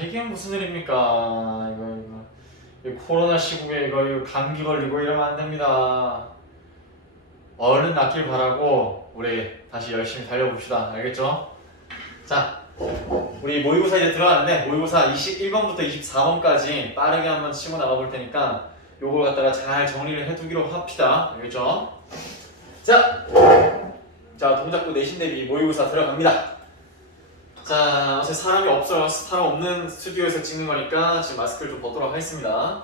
이게 무슨 일입니까? 이 코로나 시국에 이거 감기 걸리고 이러면 안 됩니다. 얼른 낫길 바라고 우리 다시 열심히 달려봅시다. 알겠죠? 자, 우리 모의고사 이제 들어갔는데 모의고사 21번부터 24번까지 빠르게 한번 치고 나가볼 테니까 요걸 갖다가 잘 정리를 해두기로 합시다. 알겠죠? 자, 동작구 내신 대비 모의고사 들어갑니다. 자, 어제 사람이 없어요. 사람 없는 스튜디오에서 찍는 거니까 지금 마스크를 좀 벗도록 하겠습니다.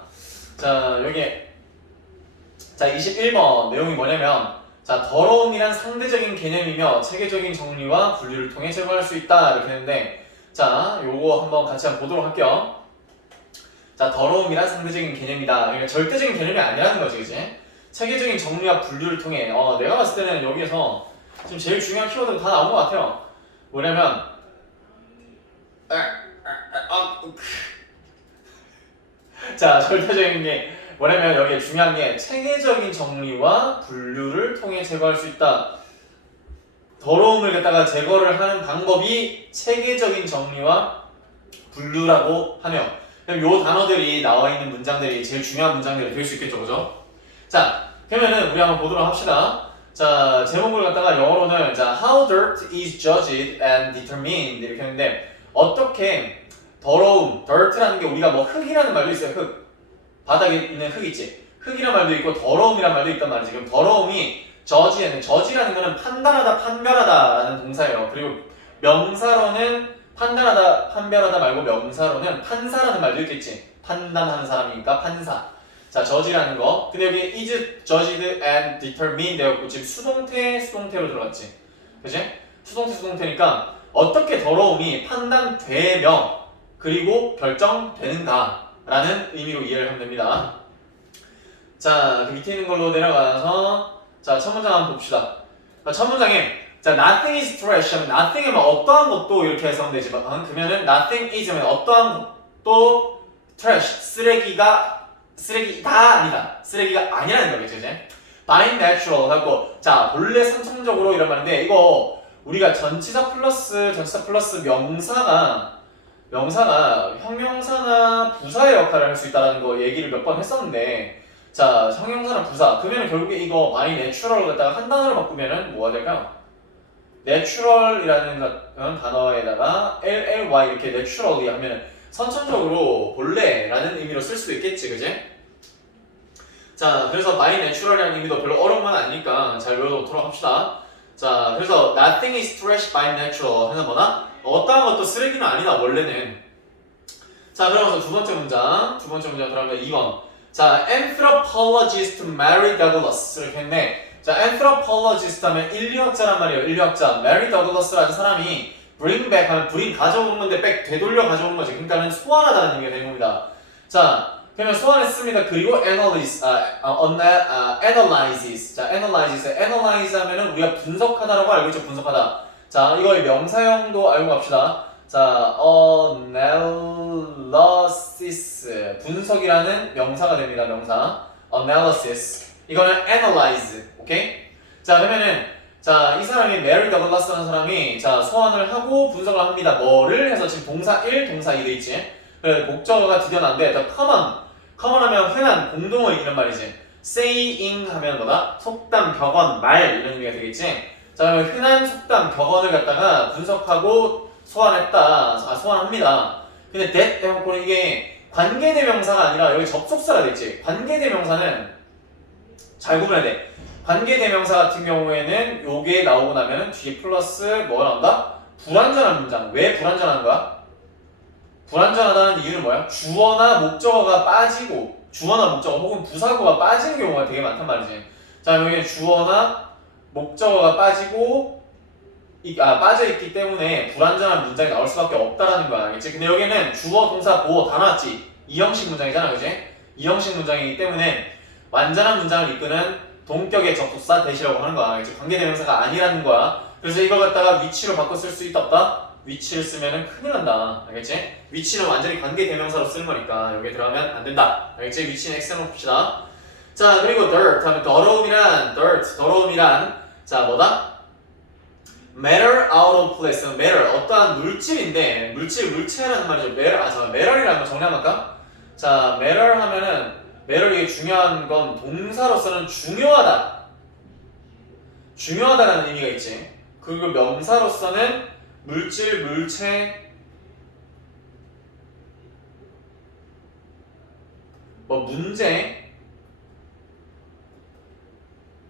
자, 자, 21번 내용이 뭐냐면, 자, 더러움이란 상대적인 개념이며 체계적인 정리와 분류를 통해 제거할 수 있다. 이렇게 했는데, 자, 요거 한번 같이 한번 보도록 할게요. 자, 더러움이란 상대적인 개념이다. 그러니까 절대적인 개념이 아니라는 거지, 그치? 체계적인 정리와 분류를 통해, 내가 봤을 때는 여기에서 지금 제일 중요한 키워드는 다 나온 것 같아요. 뭐냐면, 자, 절대적인 게 뭐냐면 여기에 중요한 게 체계적인 정리와 분류를 통해 제거할 수 있다. 더러움을 갖다가 제거를 하는 방법이 체계적인 정리와 분류라고 하며, 그럼 요 단어들이 나와 있는 문장들이 제일 중요한 문장들이 될 수 있겠죠, 그죠? 자, 그러면은 우리 한번 보도록 합시다. 자, 제목을 갖다가 영어로는 자, How dirt is judged and determined 이렇게 했는데 어떻게 더러움, dirt라는 게 우리가 뭐 흙이라는 말도 있어요. 흙. 바닥에 있는 흙 있지. 흙이라는 말도 있고 더러움이라는 말도 있단 말이지. 그럼 더러움이 저지라는 거는 판단하다, 판별하다라는 동사예요. 그리고 명사로는 판단하다, 판별하다 말고 명사로는 판사라는 말도 있겠지. 판단하는 사람이니까 판사. 자, 저지라는 거. 근데 여기 is judged and determined 되었고 지금 수동태로 들어갔지. 그치? 수동태니까 어떻게 더러움이 판단되며 그리고 결정되는가라는 의미로 이해를 하면 됩니다. 자, 그 밑에 있는 걸로 내려가서 자, 첫 문장 한번 봅시다. 첫 문장에 자, nothing is trash 하면 nothing 하면 어떠한 것도 이렇게 해석하면 되지만 그러면은 nothing is 하면 어떠한 것도 trash, 쓰레기가 아니다. 쓰레기가 아니라는 거겠죠, 이제. by natural 하고 자, 본래 선천적으로 이런 말인데 이거 우리가 전치사 플러스 명사가 형용사나 부사의 역할을 할 수 있다는 거 얘기를 몇 번 했었는데 자, 형용사나 부사 그러면 결국에 이거 by natural을 갖다가 한 단어로 바꾸면은 뭐가 될까요? natural이라는 단어에다가 ly 이렇게 naturally 하면은 선천적으로 본래라는 의미로 쓸 수도 있겠지, 그지? 자, 그래서 by natural이라는 의미도 별로 어려운 건 아니니까 잘 외워놓도록 합시다. 자, 그래서 nothing is trash by natural 하는 뭐나? 어떠한 것도 쓰레기는 아니다, 원래는. 자, 그러면서 두 번째 문장 들어가면 2번. 자, anthropologist Mary Douglas 이렇게 했네. 자, anthropologist 하면 인류학자란 말이에요. 인류학자. Mary Douglas라는 사람이 bring back 하면 bring 가져온 건데 back 되돌려 가져온 거지. 그러니까는 소환하다는 얘기가 되는 겁니다. 자, 그러면 소환했습니다. 그리고 analyzes. 자, analyze 하면은 우리가 분석하다라고 알고 있죠. 분석하다. 자, 이거의 명사형도 알고 갑시다. 자, analysis 분석이라는 명사가 됩니다. 명사. analysis. 이거는 analyze. 오케이? 자, 그러면은 자, 이 사람이 메리 더글라스라는 사람이 자, 소환을 하고 분석을 합니다. 뭐를 해서 지금 동사 1, 동사 2 돼 있지. 그래, 목적어가 드러난데 더 common 하면 흔한 공동의 이런 말이지. saying 하면 뭐다? 속담, 격언, 말 이런 의미가 되겠지. 자, 그러면 흔한 속담, 격언을 갖다가 분석하고 소환합니다. 근데 that 해놓고 이게 관계대명사가 아니라 여기 접속사가 되겠지. 관계대명사는 잘 구분해야 돼. 관계대명사 같은 경우에는 요게 나오고 나면은 뒤에 플러스 뭐가 나온다? 불완전한 문장. 왜 불완전한 거야? 불완전하다는 이유는 뭐야? 주어나 목적어가 빠지고 주어나 목적어 혹은 부사구가 빠지는 경우가 되게 많단 말이지. 자, 여기는 주어나 목적어가 빠져있기 때문에 불완전한 문장이 나올 수밖에 없다라는 거야. 알겠지? 근데 여기는 주어, 동사, 보어 다 나왔지? 이형식 문장이잖아, 그지? 이형식 문장이기 때문에 완전한 문장을 이끄는 동격의 접속사 대시라고 하는 거야. 알겠지? 관계대명사가 아니라는 거야. 그래서 이걸 갖다가 위치로 바꿔 쓸 수 있다 없다? 위치를 쓰면은 큰일 난다. 알겠지? 위치는 완전히 관계대명사로 쓰는 거니까 여기에 들어가면 안 된다. 알겠지? 위치는 X로 봅시다. 자, 그리고 dirt 하면 더러움이란 자, 뭐다? matter out of place. matter 어떠한 물질인데 물체라는 말이죠. matter이라는 거 정리하면 할까? 자, matter 하면은 matter 이게 중요한 건 동사로서는 중요하다라는 의미가 있지. 그리고 명사로서는 물체 문제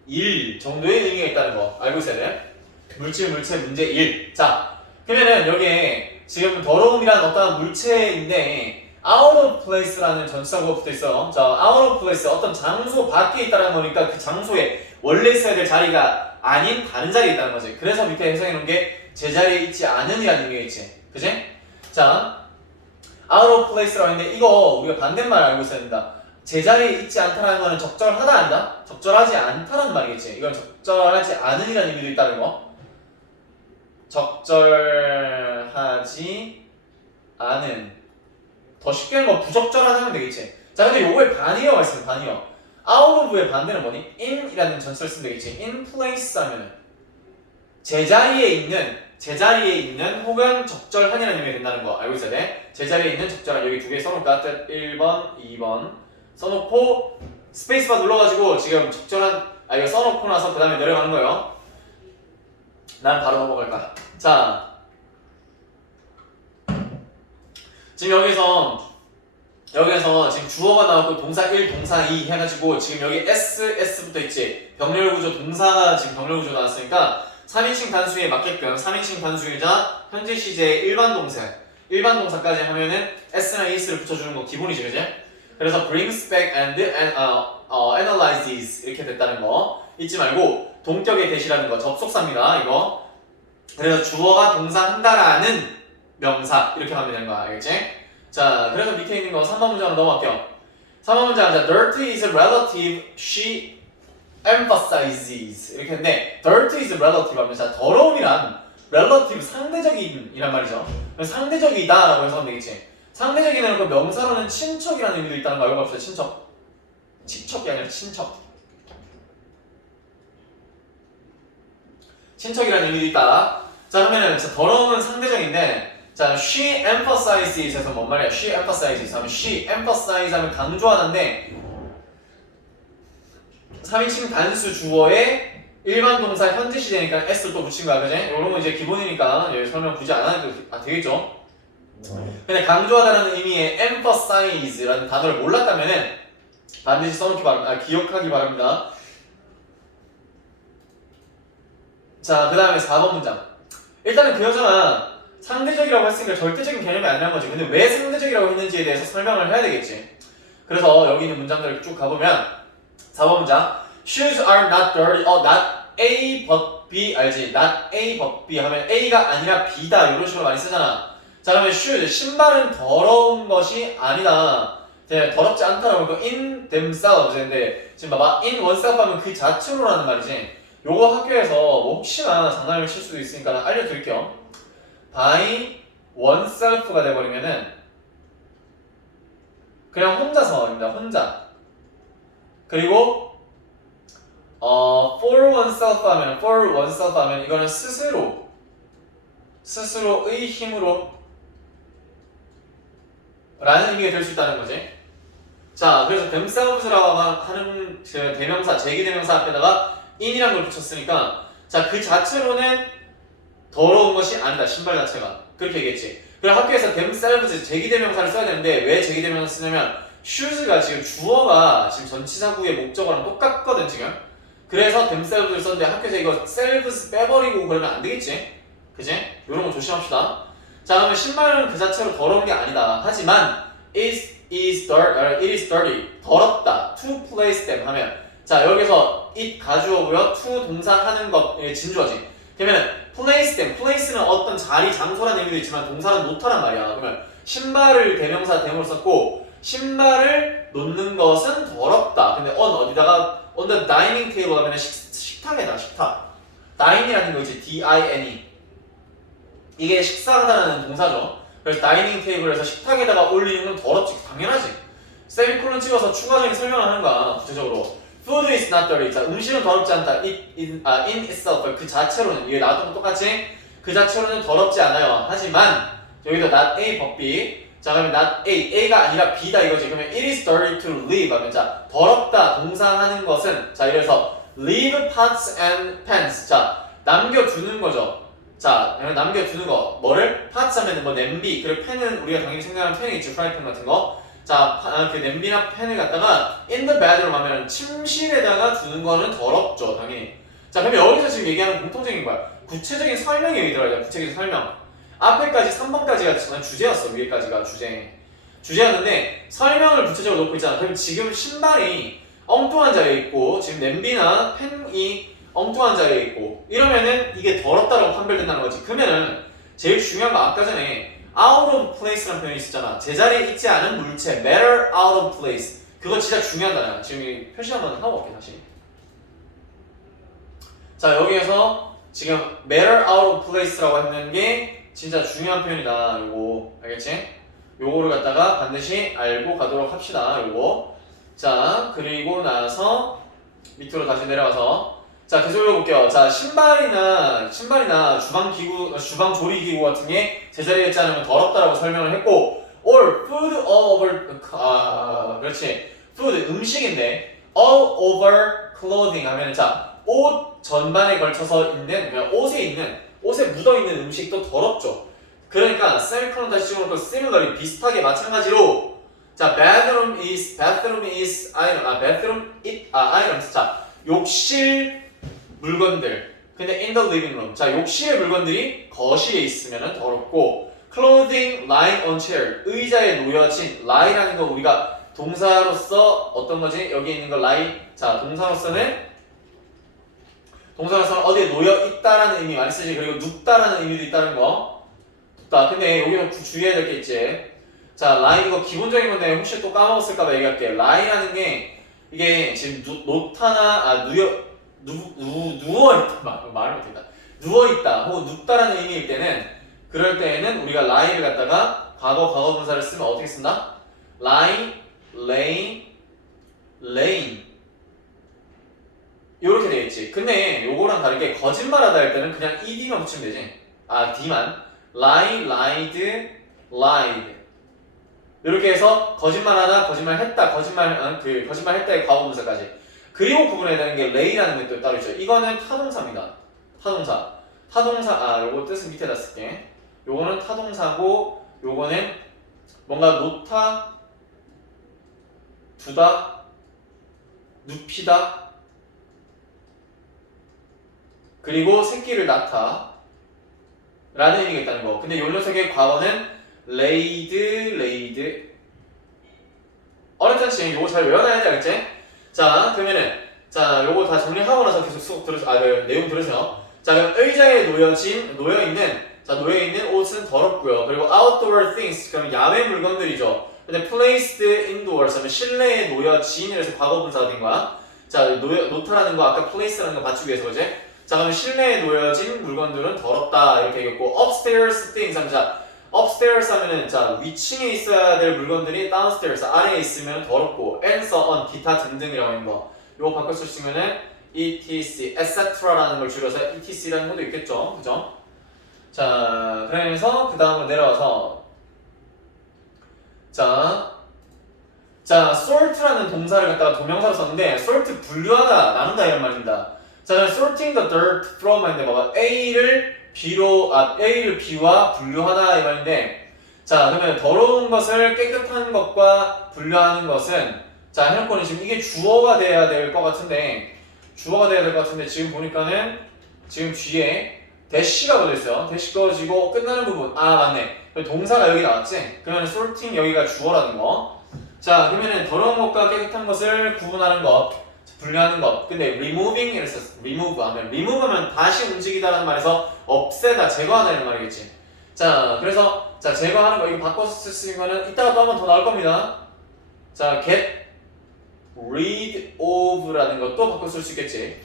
일 정도의 의미가 있다는 거 알고 있어야 돼. 물체 문제 일. 자, 그러면은 여기에 지금 더러움이란 어떤 물체인데 out of place라는 전치사구가 붙어 있어. 자, out of place 어떤 장소 밖에 있다는 거니까 그 장소에 원래 있어야 될 자리가 아닌 다른 자리에 있다는 거지. 그래서 밑에 해석해 놓은 게 제자리에 있지 않은이라는 의미가 있지. 그지? 자, out of place라고 했는데 이거 우리가 반대말 알고 있어야 된다. 제자리에 있지 않다라는 거는 적절하다 한다? 적절하지 않다라는 말이겠지. 이건 적절하지 않은이라는 의미도 있다는 거. 적절하지 않은. 더 쉽게 하면 부적절하다 하면 되겠지. 자, 근데 요거에 반이어가 있어요. 반이어. out of의 반대는 뭐니? in이라는 전치를 쓰면 되겠지. in place 하면은 제자리에 있는 혹은 적절한이라는 의미가 된다는 거 알고 있어야 돼. 제자리에 있는 적절한. 여기 두 개 써놓을까? 1번, 2번 써놓고 스페이스바 눌러가지고 지금 적절한 이거 써놓고 나서 그 다음에 내려가는 거예요. 난 바로 넘어갈까? 자, 지금 여기서 지금 주어가 나오고 동사 1, 동사 2 해가지고 지금 여기 S 붙어 있지. 병렬구조 동사가 지금 병렬구조 나왔으니까 3인칭 단수에 맞게끔 3인칭 단수이자 현재 시제의 일반 동사까지 하면은 S나 ES를 붙여주는 거 기본이지, 그지? 그래서 brings back and analyzes 이렇게 됐다는 거 잊지 말고 동격의 대시라는 거 접속사입니다, 이거. 그래서 주어가 동사 한다라는 명사 이렇게 하면 되는 거야, 알겠지? 자, 그래서 밑에 있는 거 3번 문장으로 넘어갈게요. 3번 문장, 자, dirty is relative, she emphasizes 이렇게 했는데 dirty is relative 하면 자, 더러움이란 relative 상대적인이란 말이죠. 상대적이다 라고 해서 하면 되겠지. 상대적이라는 그 명사로는 친척이라는 의미도 있다는 거 알고 갑시다. 친척이 아니라 친척이라는 의미도 있다. 자, 그러면은 더러움은 상대적인데 자, she emphasizes에서 뭔 말이야? she emphasizes 하면 she emphasize 하면 강조하는데 3인칭 단수 주어에 일반 동사 현재 시제니까 s를 또 붙인 거야, 그지? 이런 거 이제 기본이니까 여기 설명 굳이 안 해도 되겠죠? 근데 강조하다라는 의미의 emphasize라는 단어를 몰랐다면은 반드시 써놓기 바랍니다. 기억하기 바랍니다. 자, 그 다음에 4번 문장. 일단은 그 여자가 상대적이라고 했으니까 절대적인 개념이 아니란 거지. 근데 왜 상대적이라고 했는지에 대해서 설명을 해야 되겠지. 그래서 여기 있는 문장들을 쭉 가보면 4번 문장 Shoes are not dirty. not A but B 알지? not A but B 하면 A가 아니라 B다 이런 식으로 많이 쓰잖아. 자, 그러면 shoes 신발은 더러운 것이 아니다. 더럽지 않다라고 하니까 in themselves 인데 지금 봐봐 in oneself 하면 그 자체로라는 말이지. 요거 학교에서 뭐 혹시나 장난을 칠 수도 있으니까 알려드릴게요. by oneself가 돼버리면은 그냥 혼자서입니다. 혼자. 그리고 for oneself 하면 이거는 스스로의 힘으로 라는 의미가 될 수 있다는 거지. 자, 그래서 themselves라고 하는 대명사, 제기대명사 앞에다가 in이란 걸 붙였으니까 자, 그 자체로는 더러운 것이 아니다. 신발 자체가. 그렇게 얘기했지. 그럼 학교에서 themselves 제기대명사를 써야 되는데 왜 제기대명사 쓰냐면 shoes가 지금 주어가 지금 전치사구의 목적어랑 똑같거든 지금. 그래서 themselves를 썼는데 학교에서 이거 selves 빼버리고 그러면 안 되겠지. 그지? 이런 거 조심합시다. 자, 그러면 신발은 그 자체로 더러운 게 아니다. 하지만 it is dirty. 더럽다. to place them 하면 자, 여기서 it 가주어고요. to 동사 하는 것 진주어지. 그러면 place them. place는 어떤 자리, 장소라는 의미도 있지만 동사는 놓다란 말이야. 그러면 신발을 대명사 대명으로 썼고 신발을 놓는 것은 더럽다. 근데 어디다가 on the dining table 하면 식탁에다 식탁. dine이라는 거 있지. D-I-N-E. 이게 식사하다라는 동사죠. 그래서 다이닝 테이블에서 식탁에다가 올리는 건 더럽지. 당연하지. 세미콜론 찍어서 추가적인 설명을 하는 거야. 구체적으로 food is not dirty. 자, 음식은 더럽지 않다. in itself 그 자체로는 이게 나왔던 거 똑같이 그 자체로는 더럽지 않아요. 하지만 여기도 not A but B. 자, 그러면 not A, A가 아니라 B다 이거지. 그러면 it is dirty to leave 하면 자, 더럽다 동사하는 것은 자, 이래서 leave pots and pans. 자, 남겨두는 거죠. 자, 남겨두는 거 뭐를? pots 하면 뭐 냄비 그리고 팬은 우리가 당연히 생각하는 팬이 있죠. 프라이팬 같은 거. 자, 그 냄비나 팬을 갖다가 in the bedroom 하면 침실에다가 두는 거는 더럽죠, 당연히. 자, 그러면 여기서 지금 얘기하는 공통적인 거야. 구체적인 설명이 여기 들어가야 돼. 구체적인 설명. 앞에까지 3번까지가 주제였어. 위에까지가 주제였는데 설명을 구체적으로 놓고 있잖아. 그럼 지금 신발이 엉뚱한 자리에 있고 지금 냄비나 팬이 엉뚱한 자리에 있고 이러면은 이게 더럽다라고 판별된다는 거지. 그러면은 제일 중요한 거 아까 전에 out of place라는 표현이 있었잖아. 제자리에 있지 않은 물체 matter out of place 그거 진짜 중요한 단어야. 지금 표시 한번 하고 올게 다시. 자, 여기에서 지금 matter out of place라고 했는 게 진짜 중요한 표현이다. 요거 알겠지? 요거를 갖다가 반드시 알고 가도록 합시다. 요거. 자, 그리고 나서 밑으로 다시 내려가서 자, 계속 읽어볼게요. 자, 신발이나 주방 조리기구 같은 게 제자리에 있지 않으면 더럽다라고 설명을 했고 or food all over 그렇지. food 음식인데 all over clothing 하면 자, 옷 전반에 걸쳐서 있는 그냥 옷에 묻어있는 음식도 더럽죠. 그러니까 셀크론 다시 찍어놓고 similarly 비슷하게 마찬가지로 자 bathroom is items 자 욕실 물건들 근데 in the living room 자 욕실의 물건들이 거실에 있으면 더럽고 clothing lying on chair 의자에 놓여진 lie라는 거 우리가 동사로서 어떤 거지? 여기 있는 거 lie 자 동사로서는 어디에 놓여 있다라는 의미 많이 쓰지. 그리고 눕다라는 의미도 있다는 거. 눕다. 근데 여기서 주의해야 될 게 있지. 자, lie 이거 기본적인 건데 혹시 또 까먹었을까봐 얘기할게. lie라는 게 이게 지금 놓다나 누워 있다 말을 못했다. 누워 있다 혹은 눕다라는 의미일 때는 그럴 때에는 우리가 lie를 갖다가 과거 분사를 쓰면 어떻게 쓴다? lie, laying 요렇게 되어있지. 근데 요거랑 다르게 거짓말하다 할 때는 그냥 ed만 붙이면 되지. d만 lie, lied, lied 요렇게 해서 거짓말하다, 거짓말했다, 거짓말했다의 과거분사까지. 그리고 구분해야 되는 게 lay라는 게 또 따로 있죠. 이거는 타동사입니다. 타동사 요거 뜻은 밑에다 쓸게. 요거는 타동사고 요거는 뭔가 놓다, 두다, 눕히다 그리고 새끼를 낳다 라는 의미가 있다는 거. 근데 요 녀석의 과거는 laid 어렵잖지. 요거 잘 외워놔야 돼 알겠지? 자 그러면은 자 요거 다 정리하고 나서 계속 수업 들으세요. 내용 들으세요. 자 그럼 의자에 놓여있는 옷은 더럽고요. 그리고 outdoor things 그럼 야외 물건들이죠. 근데 placed indoors 하면 실내에 놓여진 이래서 과거분사가 된 거야. 자 놓다라는 거 아까 place라는 거 맞추기 위해서 그지? 자 그럼 실내에 놓여진 물건들은 더럽다 이렇게 얘기했고 upstairs things 하면 자 upstairs 하면은 자 위층에 있어야 될 물건들이 downstairs 아래에 있으면 더럽고 and so on 기타 등등이라고 하는 거 요거 바꿔 쓰시면은 etc etc라는 걸 줄여서 etc라는 것도 있겠죠 그죠? 자 그러면서 그 다음으로 내려와서 자 sort라는 동사를 갖다가 동명사로 썼는데 sort 분류하다 나눈다 이런 말입니다. 자, sorting the dirt from 인데 봐봐. A를 B와 분류하다 이 말인데 자, 그러면 더러운 것을 깨끗한 것과 분류하는 것은 자, 해놓고는 지금 이게 주어가 돼야 될 것 같은데 지금 보니까는 지금 뒤에 대시가 걸려 있어요. 대시 꺼지고 끝나는 부분. 맞네. 동사가 여기 나왔지? 그러면 sorting 여기가 주어라는 거. 자, 그러면은 더러운 것과 깨끗한 것을 구분하는 것. 분류하는 것. 근데 removing 이랬어. remove 하면 다시 움직이다라는 말에서 없애다, 제거하다 이런 말이겠지. 자, 그래서 자 제거하는 거 이거 바꿔서 쓰시면은 이따가 또 한 번 더 나올 겁니다. 자, get rid of라는 것도 바꿔 쓸 수 있겠지.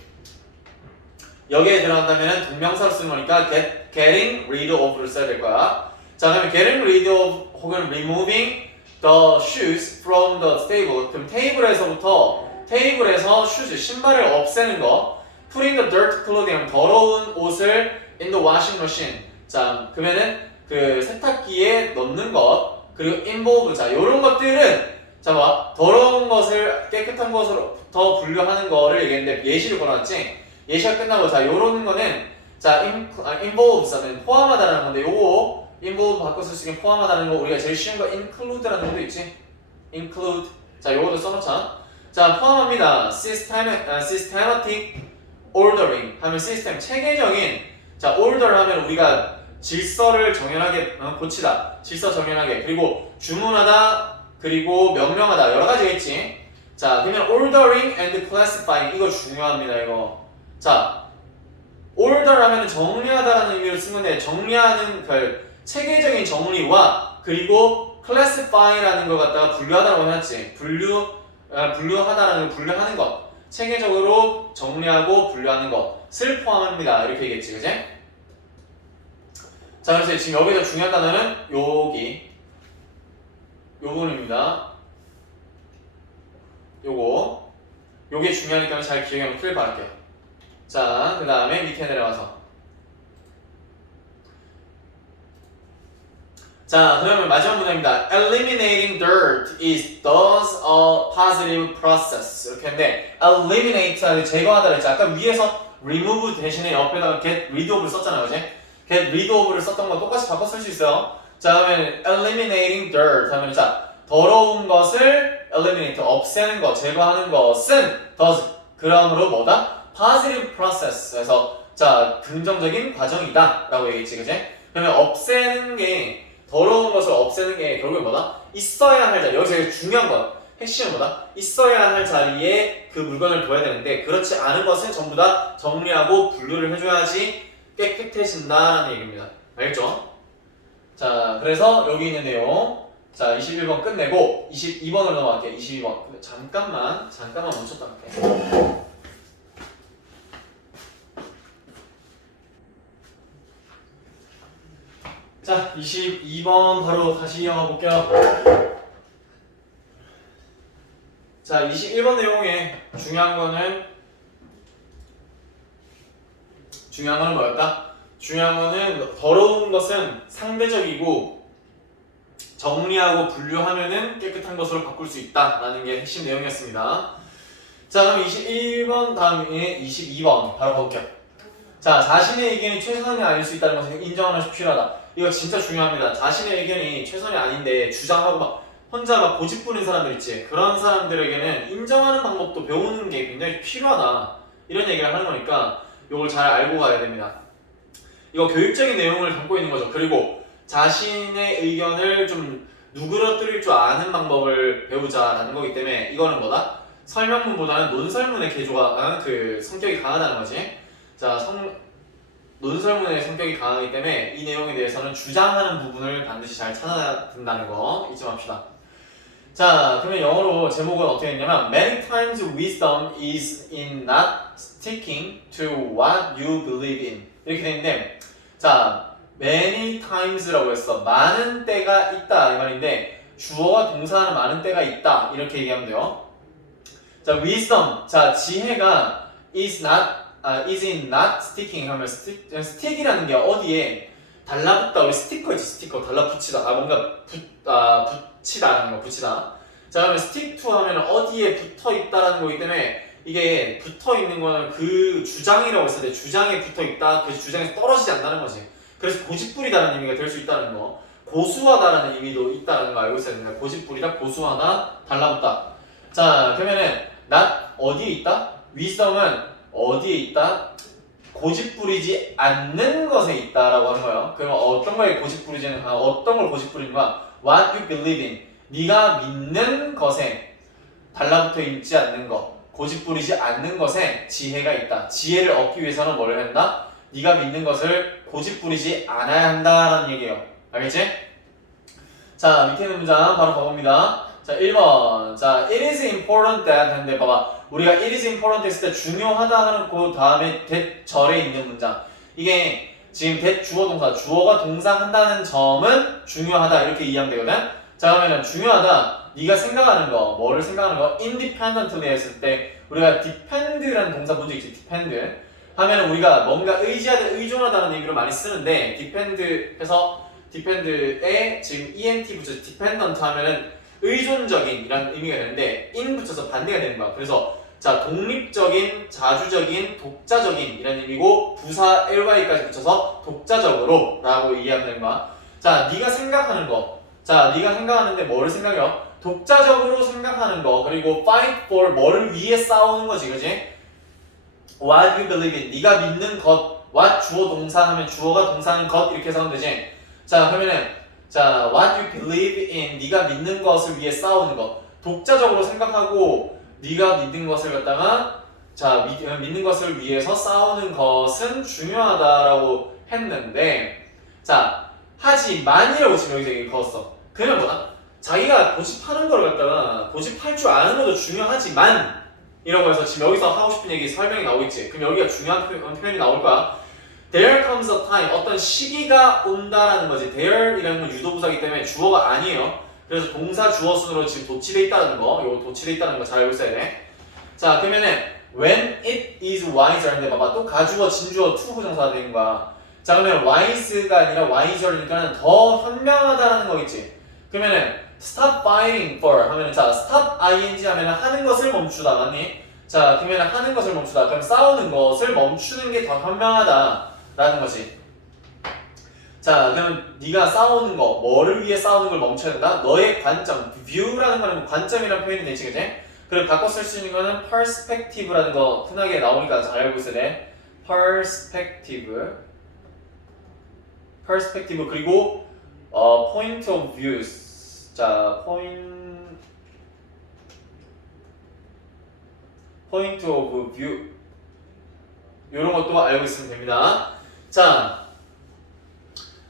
여기에 들어간다면은 동명사로 쓰는 거니까 getting rid of를 써야 될 거야. 자, 그러면 getting rid of 혹은 removing the shoes from the table. 그럼 테이블에서부터 테이블에서 슈즈, 신발을 없애는 거. Putting the dirt clothing, 더러운 옷을 in the washing machine. 자, 그러면은 그 세탁기에 넣는 것. 그리고 involve, 자, 요런 것들은 자, 봐. 더러운 것을 깨끗한 것으로부터 분류하는 거를 얘기했는데 예시를 걸어놨지? 예시가 끝나고 자, 요런 거는 자, involves는 포함하다라는 건데 요거 involve 바꿔 쓸 수 있는 포함하다는 거 우리가 제일 쉬운 거 include라는 것도 있지? include. 자, 요것도 써놓자. 자, 포함합니다. systematic ordering 하면 시스템, 체계적인. 자, order 하면 우리가 질서를 정연하게 고치다. 질서 정연하게. 그리고 주문하다. 그리고 명령하다. 여러 가지가 있지. 자, 그러면 ordering and classifying. 이거 중요합니다, 이거. 자, order 하면 정리하다라는 의미로 쓴 건데, 정리하는 그 체계적인 정리와 그리고 classify라는 걸 갖다가 분류하다라고 해놨지. 분류하다라는 걸 분류하는 것. 체계적으로 정리하고 분류하는 것을 포함합니다. 이렇게 얘기했지, 그지? 자, 그래서 지금 여기서 중요한 단어는 여기. 요 부분입니다. 요게 중요하니까 잘 기억해 놓길 바랄게요. 자, 그 다음에 밑에 내려와서. 자, 그러면 마지막 문제입니다. Eliminating dirt is thus a positive process. 이렇게 했는데, eliminate, 제거하다 그랬지. 아까 위에서 remove 대신에 옆에다가 get rid of를 썼잖아요, 그지? get rid of를 썼던 거 똑같이 바꿔 쓸 수 있어요. 자, 그러면 eliminating dirt 하면 자, 더러운 것을 eliminate, 없애는 것, 제거하는 것은 does, 그러므로 뭐다? positive process에서 자, 긍정적인 과정이다 라고 얘기했지, 그지? 그러면 없애는 게, 더러운 것을 없애는 게 결국에 뭐다? 있어야 할 자리, 여기서 되게 중요한 거, 핵심은 뭐다? 있어야 할 자리에 그 물건을 둬야 되는데 그렇지 않은 것은 전부 다 정리하고 분류를 해줘야지 깨끗해진다라는 얘기입니다. 알겠죠? 자, 그래서 여기 있는 내용, 자, 21번 끝내고 22번으로 넘어갈게요. 22번. 근데 잠깐만 멈췄다 할게. 자, 22번 바로 다시 이어가 볼게요. 자, 21번 내용에 중요한 거는 뭐였다? 중요한 거는 더러운 것은 상대적이고 정리하고 분류하면은 깨끗한 것으로 바꿀 수 있다라는 게 핵심 내용이었습니다. 자, 그럼 21번 다음에 22번 바로 가볼게요. 자, 자신의 의견이 최선이 아닐 수 있다는 것을 인정하는 것이 필요하다. 이거 진짜 중요합니다. 자신의 의견이 최선이 아닌데 주장하고 막 혼자 막 고집 부린 사람들 있지. 그런 사람들에게는 인정하는 방법도 배우는 게 굉장히 필요하다. 이런 얘기를 하는 거니까 이걸 잘 알고 가야 됩니다. 이거 교육적인 내용을 담고 있는 거죠. 그리고 자신의 의견을 좀 누그러뜨릴 줄 아는 방법을 배우자라는 거기 때문에 이거는 뭐다? 설명문보다는 논설문의 개조가 그 성격이 강하다는 거지. 자, 논설문의 성격이 강하기 때문에 이 내용에 대해서는 주장하는 부분을 반드시 잘 찾아야 된다는 거 잊지 맙시다. 자, 그러면 영어로 제목은 어떻게 했냐면 Many times wisdom is in not sticking to what you believe in 이렇게 돼 있는데 자, many times라고 했어. 많은 때가 있다 이 말인데 주어와 동사는 많은 때가 있다 이렇게 얘기하면 돼요. 자, wisdom, 자, 지혜가 is in not sticking 하면 stick이라는 게 어디에 달라붙다. 우리 스티커 있지, 스티커 달라붙이다. 뭔가 붙이다라는 거, 붙이다. 자, 그러면 stick to 하면 어디에 붙어 있다라는 거기 때문에 이게 붙어 있는 거는 그 주장이라고 했을 때 주장에 붙어 있다. 그 주장에서 떨어지지 않는다는 거지. 그래서 고집부리다는 의미가 될 수 있다는 거. 고수하다라는 의미도 있다는 거 알고 있어야 됩니다. 고집부리다, 고수하다, 달라붙다. 자, 그러면은 not 어디에 있다? wisdom은 어디에 있다? 고집부리지 않는 것에 있다라고 하는 거예요. 그러면 어떤 걸 고집부리지는 어떤 걸 고집부리는가? What you believe in. 네가 믿는 것에 달라붙어 있지 않는 것, 고집부리지 않는 것에 지혜가 있다. 지혜를 얻기 위해서는 뭘 한다? 네가 믿는 것을 고집부리지 않아야 한다라는 얘기예요. 알겠지? 자, 밑에 있는 문장 바로 가봅니다. 자, 1번. 자, it is important that 했는데 봐봐. 우리가 it is important 했을 때 중요하다 하는 그 다음에 that 절에 있는 문장. 이게 지금 that 주어 동사, 주어가 동사한다는 점은 중요하다 이렇게 이해하면 되거든. 자 그러면은 중요하다. 네가 생각하는 거, 뭐를 생각하는 거, independently 했을 때 우리가 depend라는 동사 본 적 있지? depend 하면은 우리가 뭔가 의지하다, 의존하다는 얘기로 많이 쓰는데 depend 해서 depend에 지금 ent 붙여서 dependent 하면은 의존적인 이란 의미가 되는데 in 붙여서 반대가 되는 거야. 그래서 자 독립적인, 자주적인, 독자적인 이란 의미고 부사 ly까지 붙여서 독자적으로 라고 이해하면 되는 거야. 자 네가 생각하는 거, 자 네가 생각하는데 뭐를 생각해요? 독자적으로 생각하는 거, 그리고 fight for 뭐를 위해 싸우는 거지, 그지? What you believe in, 네가 믿는 것, what 주어 동사 하면 주어가 동사는 것 이렇게 해서 하면 되지. 자 그러면은 자 what you believe in, 네가 믿는 것을 위해 싸우는 것, 독자적으로 생각하고 네가 믿는 것을 갖다가 자 믿는 것을 위해서 싸우는 것은 중요하다라고 했는데 자 하지만이라고 지금 여기서 얘기 걸었어. 그러면 뭐야? 자기가 고집하는 걸 갖다가 고집할 줄 아는 것도 중요하지만 이라고 해서 지금 여기서 하고 싶은 얘기 설명이 나오겠지. 그럼 여기가 중요한 표현이 나올 거야. There comes a time, 어떤 시기가 온다라는 거지. There이라는 건 유도부사이기 때문에 주어가 아니에요. 그래서 동사 주어 순으로 지금 도치돼 있다는 거, 요거 도치돼 있다는 거 잘 알고 있어야 돼. 자 그러면은 when it is wiser 근데 봐봐 또 가주어 진주어 to 부정사가 되는 거야. 자 그러면 wise가 아니라 wiser니까 더 현명하다는 거겠지. 그러면은 stop fighting for 하면은 자 stop ing 하면은 하는 것을 멈추다 맞니? 자 그러면 하는 것을 멈추다. 그럼 싸우는 것을 멈추는 게 더 현명하다라는 거지. 자 그러면 네가 싸우는 거, 뭐를 위해 싸우는 걸 멈춰야 된다? 너의 관점, view라는 거는 관점이라는 표현이 되지, 그치? 그리고 바꿔 쓸 수 있는 거는 perspective라는 거 흔하게 나오니까 잘 알고 있어야 돼. perspective 그리고 point of views. 자 point of view 이런 것도 알고 있으면 됩니다. 자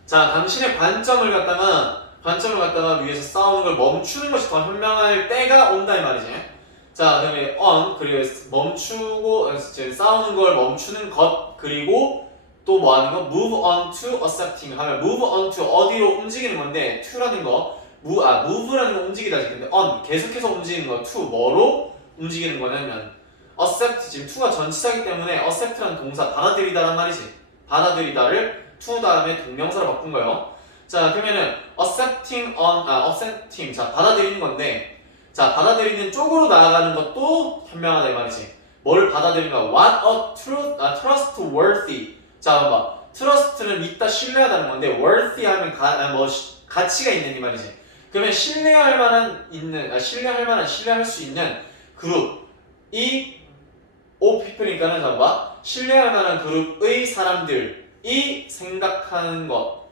당신의 관점을 갖다가 위해서 싸우는 걸 멈추는 것이 더 현명할 때가 온다 이 말이지. 자 그다음에 on 그리고 멈추고 싸우는 걸 멈추는 것 그리고 또 뭐 하는 거? move on to accepting 하면 move on to 어디로 움직이는 건데 to라는 거 move라는 거 움직이다 근데 on 계속해서 움직이는 거 to 뭐로 움직이는 거냐면 accept 지금 to가 전치사이기 때문에 accept라는 동사 받아들이다란 말이지. 받아들이다를 to 다음에 동명사로 바꾼 거예요. 자 그러면은 accepting 자 받아들이는 건데 자 받아들이는 쪽으로 나아가는 것도 현명하다 이 말이지. 뭘 받아들이는가? What a trustworthy 자 봐봐 trust는 믿다 신뢰하다는 건데 worthy 하면 가치가 있는 이 말이지. 그러면 신뢰할 수 있는 그룹 이 people이니까는 봐봐 신뢰할 만한 그룹의 사람들이 생각하는 것.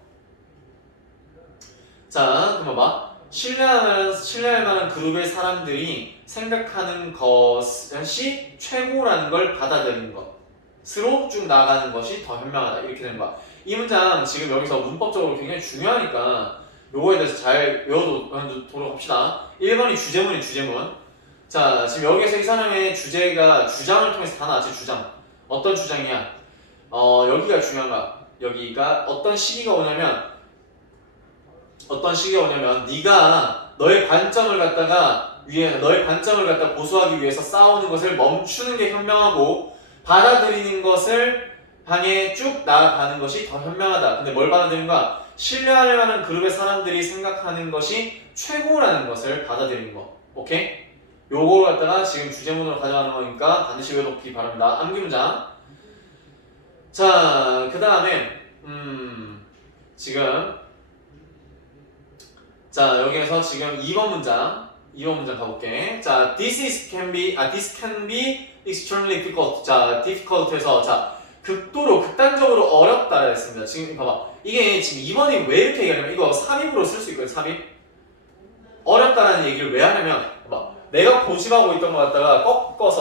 자 그럼 봐봐 신뢰할 만한 그룹의 사람들이 생각하는 것이 최고라는 걸 받아들이는 것으로 쭉 나아가는 것이 더 현명하다 이렇게 되는 거야. 이 문장 지금 여기서 문법적으로 굉장히 중요하니까 요거에 대해서 잘 외워도록 합시다. 1번이 주제문이 주제문. 자 지금 여기에서 이 사람의 주제가 주장을 통해서 다 나왔지. 주장 어떤 주장이야? 여기가 중요한 거야. 여기가 어떤 시기가 오냐면 네가 너의 관점을 갖다가 고수하기 위해서 싸우는 것을 멈추는 게 현명하고 받아들이는 것을 향해 쭉 나아가는 것이 더 현명하다. 근데 뭘 받아들이는 거야? 신뢰할 만한 그룹의 사람들이 생각하는 것이 최고라는 것을 받아들이는 거. 오케이? 요걸 갖다가 지금 주제문으로 가져가는 거니까 반드시 외워놓기 바랍니다. 암기 문장. 자, 그 다음에 지금 자 여기에서 지금 2번 문장 가볼게. 자, this can be extremely difficult. 자, difficult에서 자 극단적으로 어렵다 했습니다. 지금 봐봐. 이게 지금 2번이 왜 이렇게 얘기하냐면 이거 삽입으로 쓸 수 있거든요. 삽입. 어렵다라는 얘기를 왜 하냐면 봐봐. 내가 고집하고 있던 것 같다가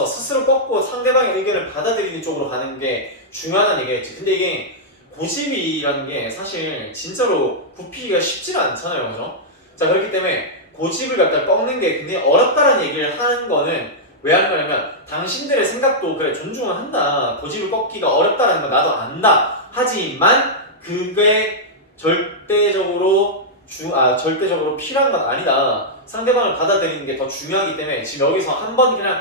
스스로 꺾고 상대방의 의견을 받아들이는 쪽으로 가는 게 중요하다는 얘기겠지. 근데 이게 고집이라는 게 사실 진짜로 굽히기가 쉽지는 않잖아요. 그죠? 자, 그렇기 때문에 고집을 갖다 꺾는 게 굉장히 어렵다는 얘기를 하는 거는 왜 하는 거냐면 당신들의 생각도 그래 존중을 한다. 고집을 꺾기가 어렵다는 건 나도 안다. 하지만 그게 절대적으로 절대적으로 필요한 건 아니다. 상대방을 받아들이는 게 더 중요하기 때문에 지금 여기서 한 번 그냥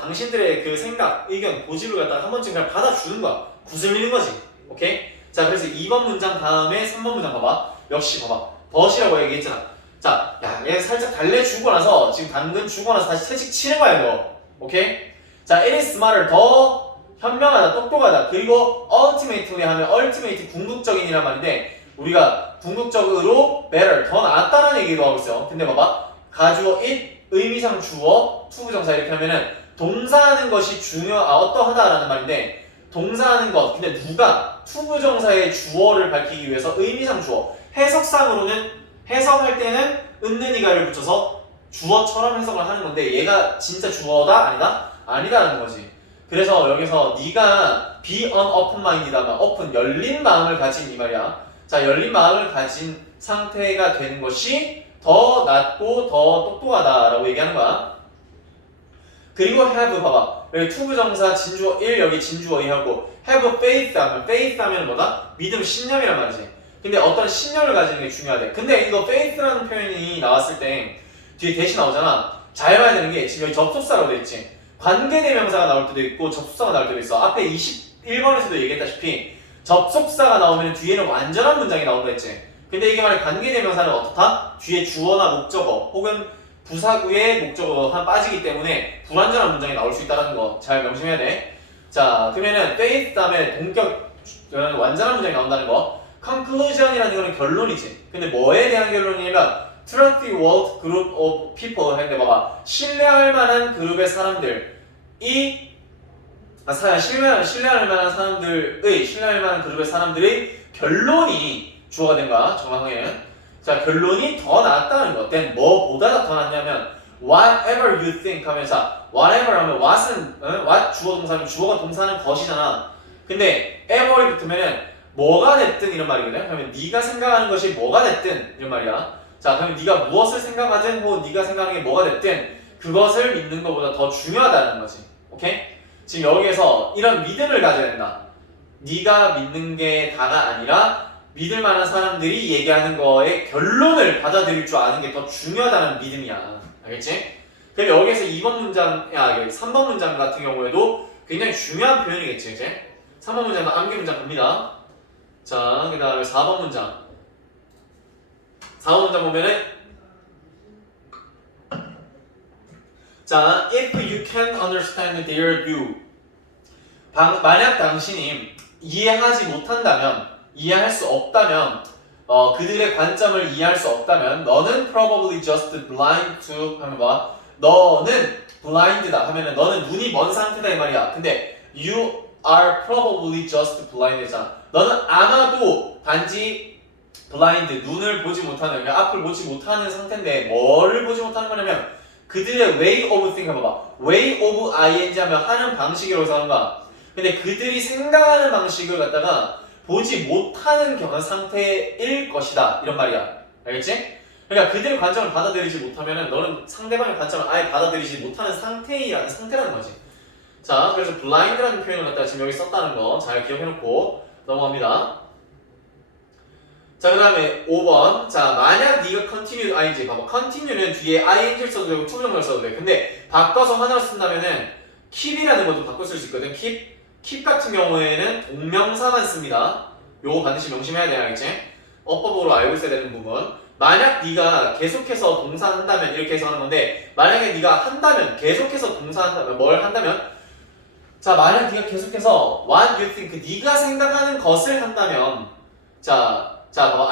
당신들의 그 생각, 의견, 고집을 갖다가 한 번쯤 그냥 받아주는 거야. 구슬리는 거지. 오케이? 자, 그래서 2번 문장 다음에 3번 문장 봐봐. 역시 봐봐. 벗이라고 얘기했잖아. 자, 야, 얘 살짝 달래주고 나서 지금 당근 주고 나서 다시 채찍 치는 거야, 이거. 오케이? 자, it is smarter. 더 현명하다, 똑똑하다. 그리고 ultimately 하면 ultimate 궁극적인이란 말인데 우리가 궁극적으로 better, 더 낫다라는 얘기도 하고 있어요. 근데 봐봐. 가주어 it, 의미상 주어, 투부정사 이렇게 하면은 동사하는 것이 어떠하다라는 말인데 동사하는 것. 근데 누가 투부정사의 주어를 밝히기 위해서 의미상 주어. 해석상으로는 해석할 때는 은는이가를 붙여서 주어처럼 해석을 하는 건데 얘가 진짜 주어다? 아니다? 아니다라는 거지. 그래서 여기서 네가 be an open mind이다가 open, 열린 마음을 가진 이 말이야. 자, 열린 마음을 가진 상태가 되는 것이 더 낫고 더 똑똑하다라고 얘기하는 거야. 그리고 have 봐봐. 여기 투부정사 진주어 1 여기 진주어 2 하고 have faith 하면 뭐다? 믿음, 신념이란 말이지. 근데 어떤 신념을 가지는 게 중요하대. 근데 이거 faith라는 표현이 나왔을 때 뒤에 대신 나오잖아. 잘 봐야 되는 게 지금 여기 접속사라고 돼 있지. 관계대명사가 나올 때도 있고 접속사가 나올 때도 있어. 앞에 21번에서도 얘기했다시피 접속사가 나오면 뒤에는 완전한 문장이 나온다 했지. 근데 이게 만약 관계대명사는 어떻다? 뒤에 주어나 목적어 혹은 부사구의 목적어가 빠지기 때문에 불완전한 문장이 나올 수 있다는 거 잘 명심해야 돼. 자, 그러면은 faith 다음에 동격 완전한 문장이 나온다는 거. conclusion이라는 거는 결론이지. 근데 뭐에 대한 결론이냐면 trustworthy group of people 했는데 봐봐. 신뢰할 만한 그룹의 사람들이 신뢰할 만한 그룹의 사람들의 결론이 주어가 된 거야. 정확하게는. 자, 결론이 더 낫다는 거. then 뭐보다 더 낫냐면 whatever you think 하면서 whatever 하면 what은 what 주어 동사면 주어가 동사는 것이잖아. 근데 ever이 붙으면은 뭐가 됐든 이런 말이거든. 그러면 네가 생각하는 것이 뭐가 됐든 이런 말이야. 자, 그러면 네가 무엇을 생각하든 뭐 네가 생각하는 게 뭐가 됐든 그것을 믿는 것보다 더 중요하다는 거지. 오케이? 지금 여기에서 이런 믿음을 가져야 된다. 네가 믿는 게 다가 아니라 믿을 만한 사람들이 얘기하는 거의 결론을 받아들일 줄 아는 게 더 중요하다는 믿음이야. 알겠지? 그럼 여기에서 2번 문장, 3번 문장 같은 경우에도 굉장히 중요한 표현이겠지, 이제? 3번 문장은 암기 문장 갑니다. 자, 그 다음에 4번 문장. 4번 문장 보면은 자, if you can't understand their view 만약 당신이 이해하지 못한다면 이해할 수 없다면 그들의 관점을 이해할 수 없다면 너는 probably just blind to 하면 봐. 너는 blind다 하면은 너는 눈이 먼 상태다 이 말이야. 근데 you are probably just blind잖아. 너는 아마도 단지 blind, 눈을 보지 못하는, 그러니까 앞을 보지 못하는 상태인데 뭐를 보지 못하는 거냐면 그들의 way of think 해봐봐. way of ing 하면 하는 방식이라고 하는 거야. 근데 그들이 생각하는 방식을 갖다가 보지 못하는 상태일 것이다 이런 말이야. 알겠지? 그러니까 그들의 관점을 받아들이지 못하면은 너는 상대방의 관점을 아예 받아들이지 못하는 상태라는 거지. 자, 그래서 blind라는 표현을 갖다가 지금 여기 썼다는 거 잘 기억해놓고 넘어갑니다. 자, 그 다음에 5번. 자, 만약 네가 continue ing 봐봐. continue는 뒤에 ing를 써도 되고 투부정사를 써도 돼. 근데 바꿔서 하나로 쓴다면은 keep이라는 것도 바꿔 쓸 수 있거든. keep 같은 경우에는 동명사만 씁니다. 요거 반드시 명심해야 돼요. 알겠지? 어법으로 알고 있어야 되는 부분. 만약 네가 계속해서 동사한다면 이렇게 해서 하는 건데 만약에 네가 한다면 계속해서 동사한다면 뭘 한다면 자, 만약 네가 계속해서 what you think 네가 생각하는 것을 한다면 자, 봐봐.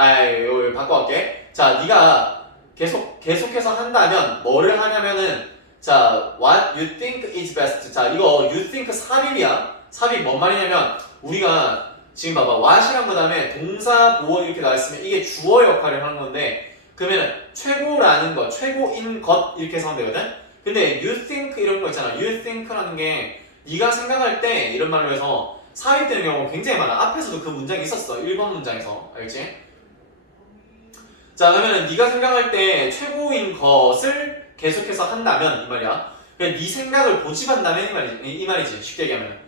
바꿔갈게. 자, 네가 계속해서 한다면 뭐를 하냐면은 자, what you think is best. 자, 이거 you think 삽입이야. 삽입 뭔 말이냐면 우리가 지금 봐봐. what이란 그 다음에 동사 보어 이렇게 나왔으면 이게 주어 역할을 하는 건데 그러면 최고라는 것, 최고인 것 이렇게 해서 하면 되거든. 근데 you think 이런 거 있잖아. you think라는 게 네가 생각할 때 이런 말로 해서 삽입되는 경우가 굉장히 많아. 앞에서도 그 문장이 있었어. 1번 문장에서. 알겠지? 자, 그러면은 네가 생각할 때 최고인 것을 계속해서 한다면 이 말이야. 그냥 네 생각을 고집한다면 이 말이지. 쉽게 얘기하면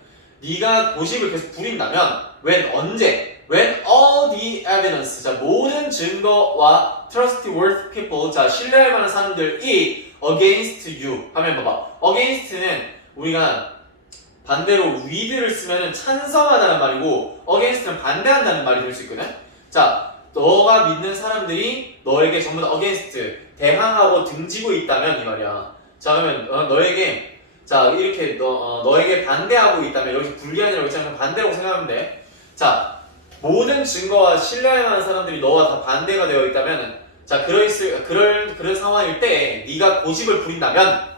네가 고집을 계속 부린다면 when 언제 when all the evidence, 자 모든 증거와 trustworthy people, 자 신뢰할 만한 사람들이 against you 하면 봐봐. against는 우리가 반대로 with를 쓰면은 찬성하다는 말이고 against는 반대한다는 말이 될 수 있거든. 자 너가 믿는 사람들이 너에게 전부 다 against 대항하고 등지고 있다면 이 말이야. 자 그러면 너에게 자 이렇게 너에게 반대하고 있다면 여기서 불리한이라고 했잖아. 반대라고 생각하면 돼. 자 모든 증거와 신뢰할 만한 사람들이 너와 다 반대가 되어 있다면 자 그런 상황일 때 네가 고집을 부린다면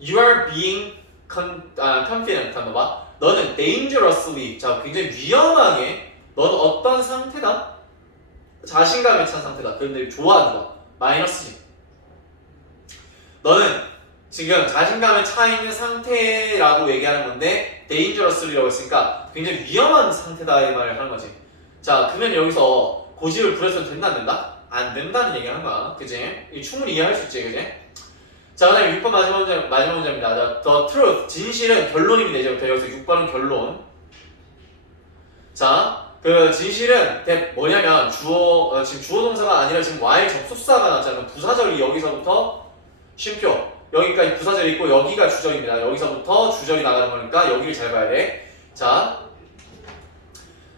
you are being confident 한번 봐. 너는 dangerously 자 굉장히 위험하게 너는 어떤 상태다? 자신감에 찬 상태다. 그런데 좋아 안 좋아? 마이너스지. 너는 지금 자신감에 차 있는 상태라고 얘기하는 건데 dangerously라고 했으니까 굉장히 위험한 상태다 이 말을 하는 거지. 자 그러면 여기서 고집을 부려서도 된다 안 된다? 안 된다는 얘기하는 거야. 그지? 충분히 이해할 수 있지. 그지? 자 그 다음에 6번 마지막 문제입니다. 자, the truth 진실은 결론입니다. 이제부터 여기서 6번은 결론. 자 그 진실은 뭐냐면 지금 주어 동사가 아니라 지금 while 접속사가 나왔잖아요. 부사절이 여기서부터 쉼표 여기까지 부사절이 있고 여기가 주절입니다. 여기서부터 주절이 나가는 거니까 여기를 잘 봐야 돼. 자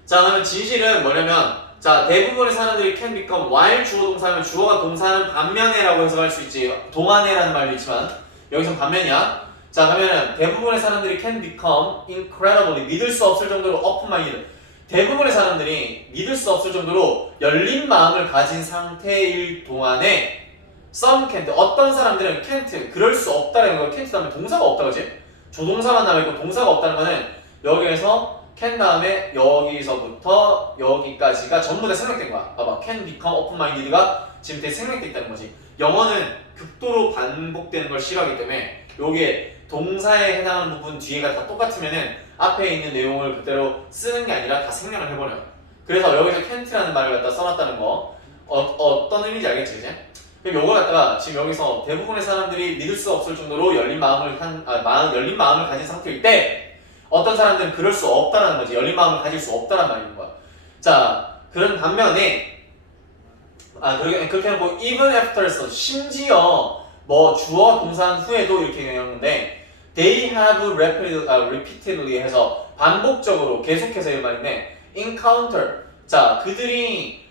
그러면 진실은 뭐냐면 자 대부분의 사람들이 can become while 주어 동사면 주어가 동사는 반면에라고 해석할 수 있지. 동안에라는 말도 있지만 여기서 반면이야. 자 그러면 대부분의 사람들이 can become incredibly 믿을 수 없을 정도로 open-minded 대부분의 사람들이 믿을 수 없을 정도로 열린 마음을 가진 상태일 동안에 some can't 어떤 사람들은 can't 그럴 수 없다는 거. can't 다음에 동사가 없다 그지? 조동사만 남아있고 동사가 없다는 거는 여기에서 can 다음에 여기서부터 여기까지가 전부 다 생략된 거야. 봐봐 can become open-minded가 지금 대 생략돼 있다는 거지. 영어는 극도로 반복되는 걸 싫어하기 때문에 여기에 동사에 해당하는 부분 뒤에가 다 똑같으면은 앞에 있는 내용을 그대로 쓰는 게 아니라 다 생략을 해버려요. 그래서 여기서 can't라는 말을 갖다 써놨다는 거 어떤 의미인지 알겠지 이제? 그럼 요걸 갖다가 지금 여기서 대부분의 사람들이 믿을 수 없을 정도로 열린 마음을 가진 상태일 때 어떤 사람들은 그럴 수 없다라는 거지. 열린 마음을 가질 수 없다라는 말이 있는 거야. 자 그런 반면에 그렇게 하고 even after 심지어 뭐 주어 동사한 후에도 이렇게 얘기하는데 they have repeatedly 해서 반복적으로 계속해서 이 말인데 encounter 자 그들이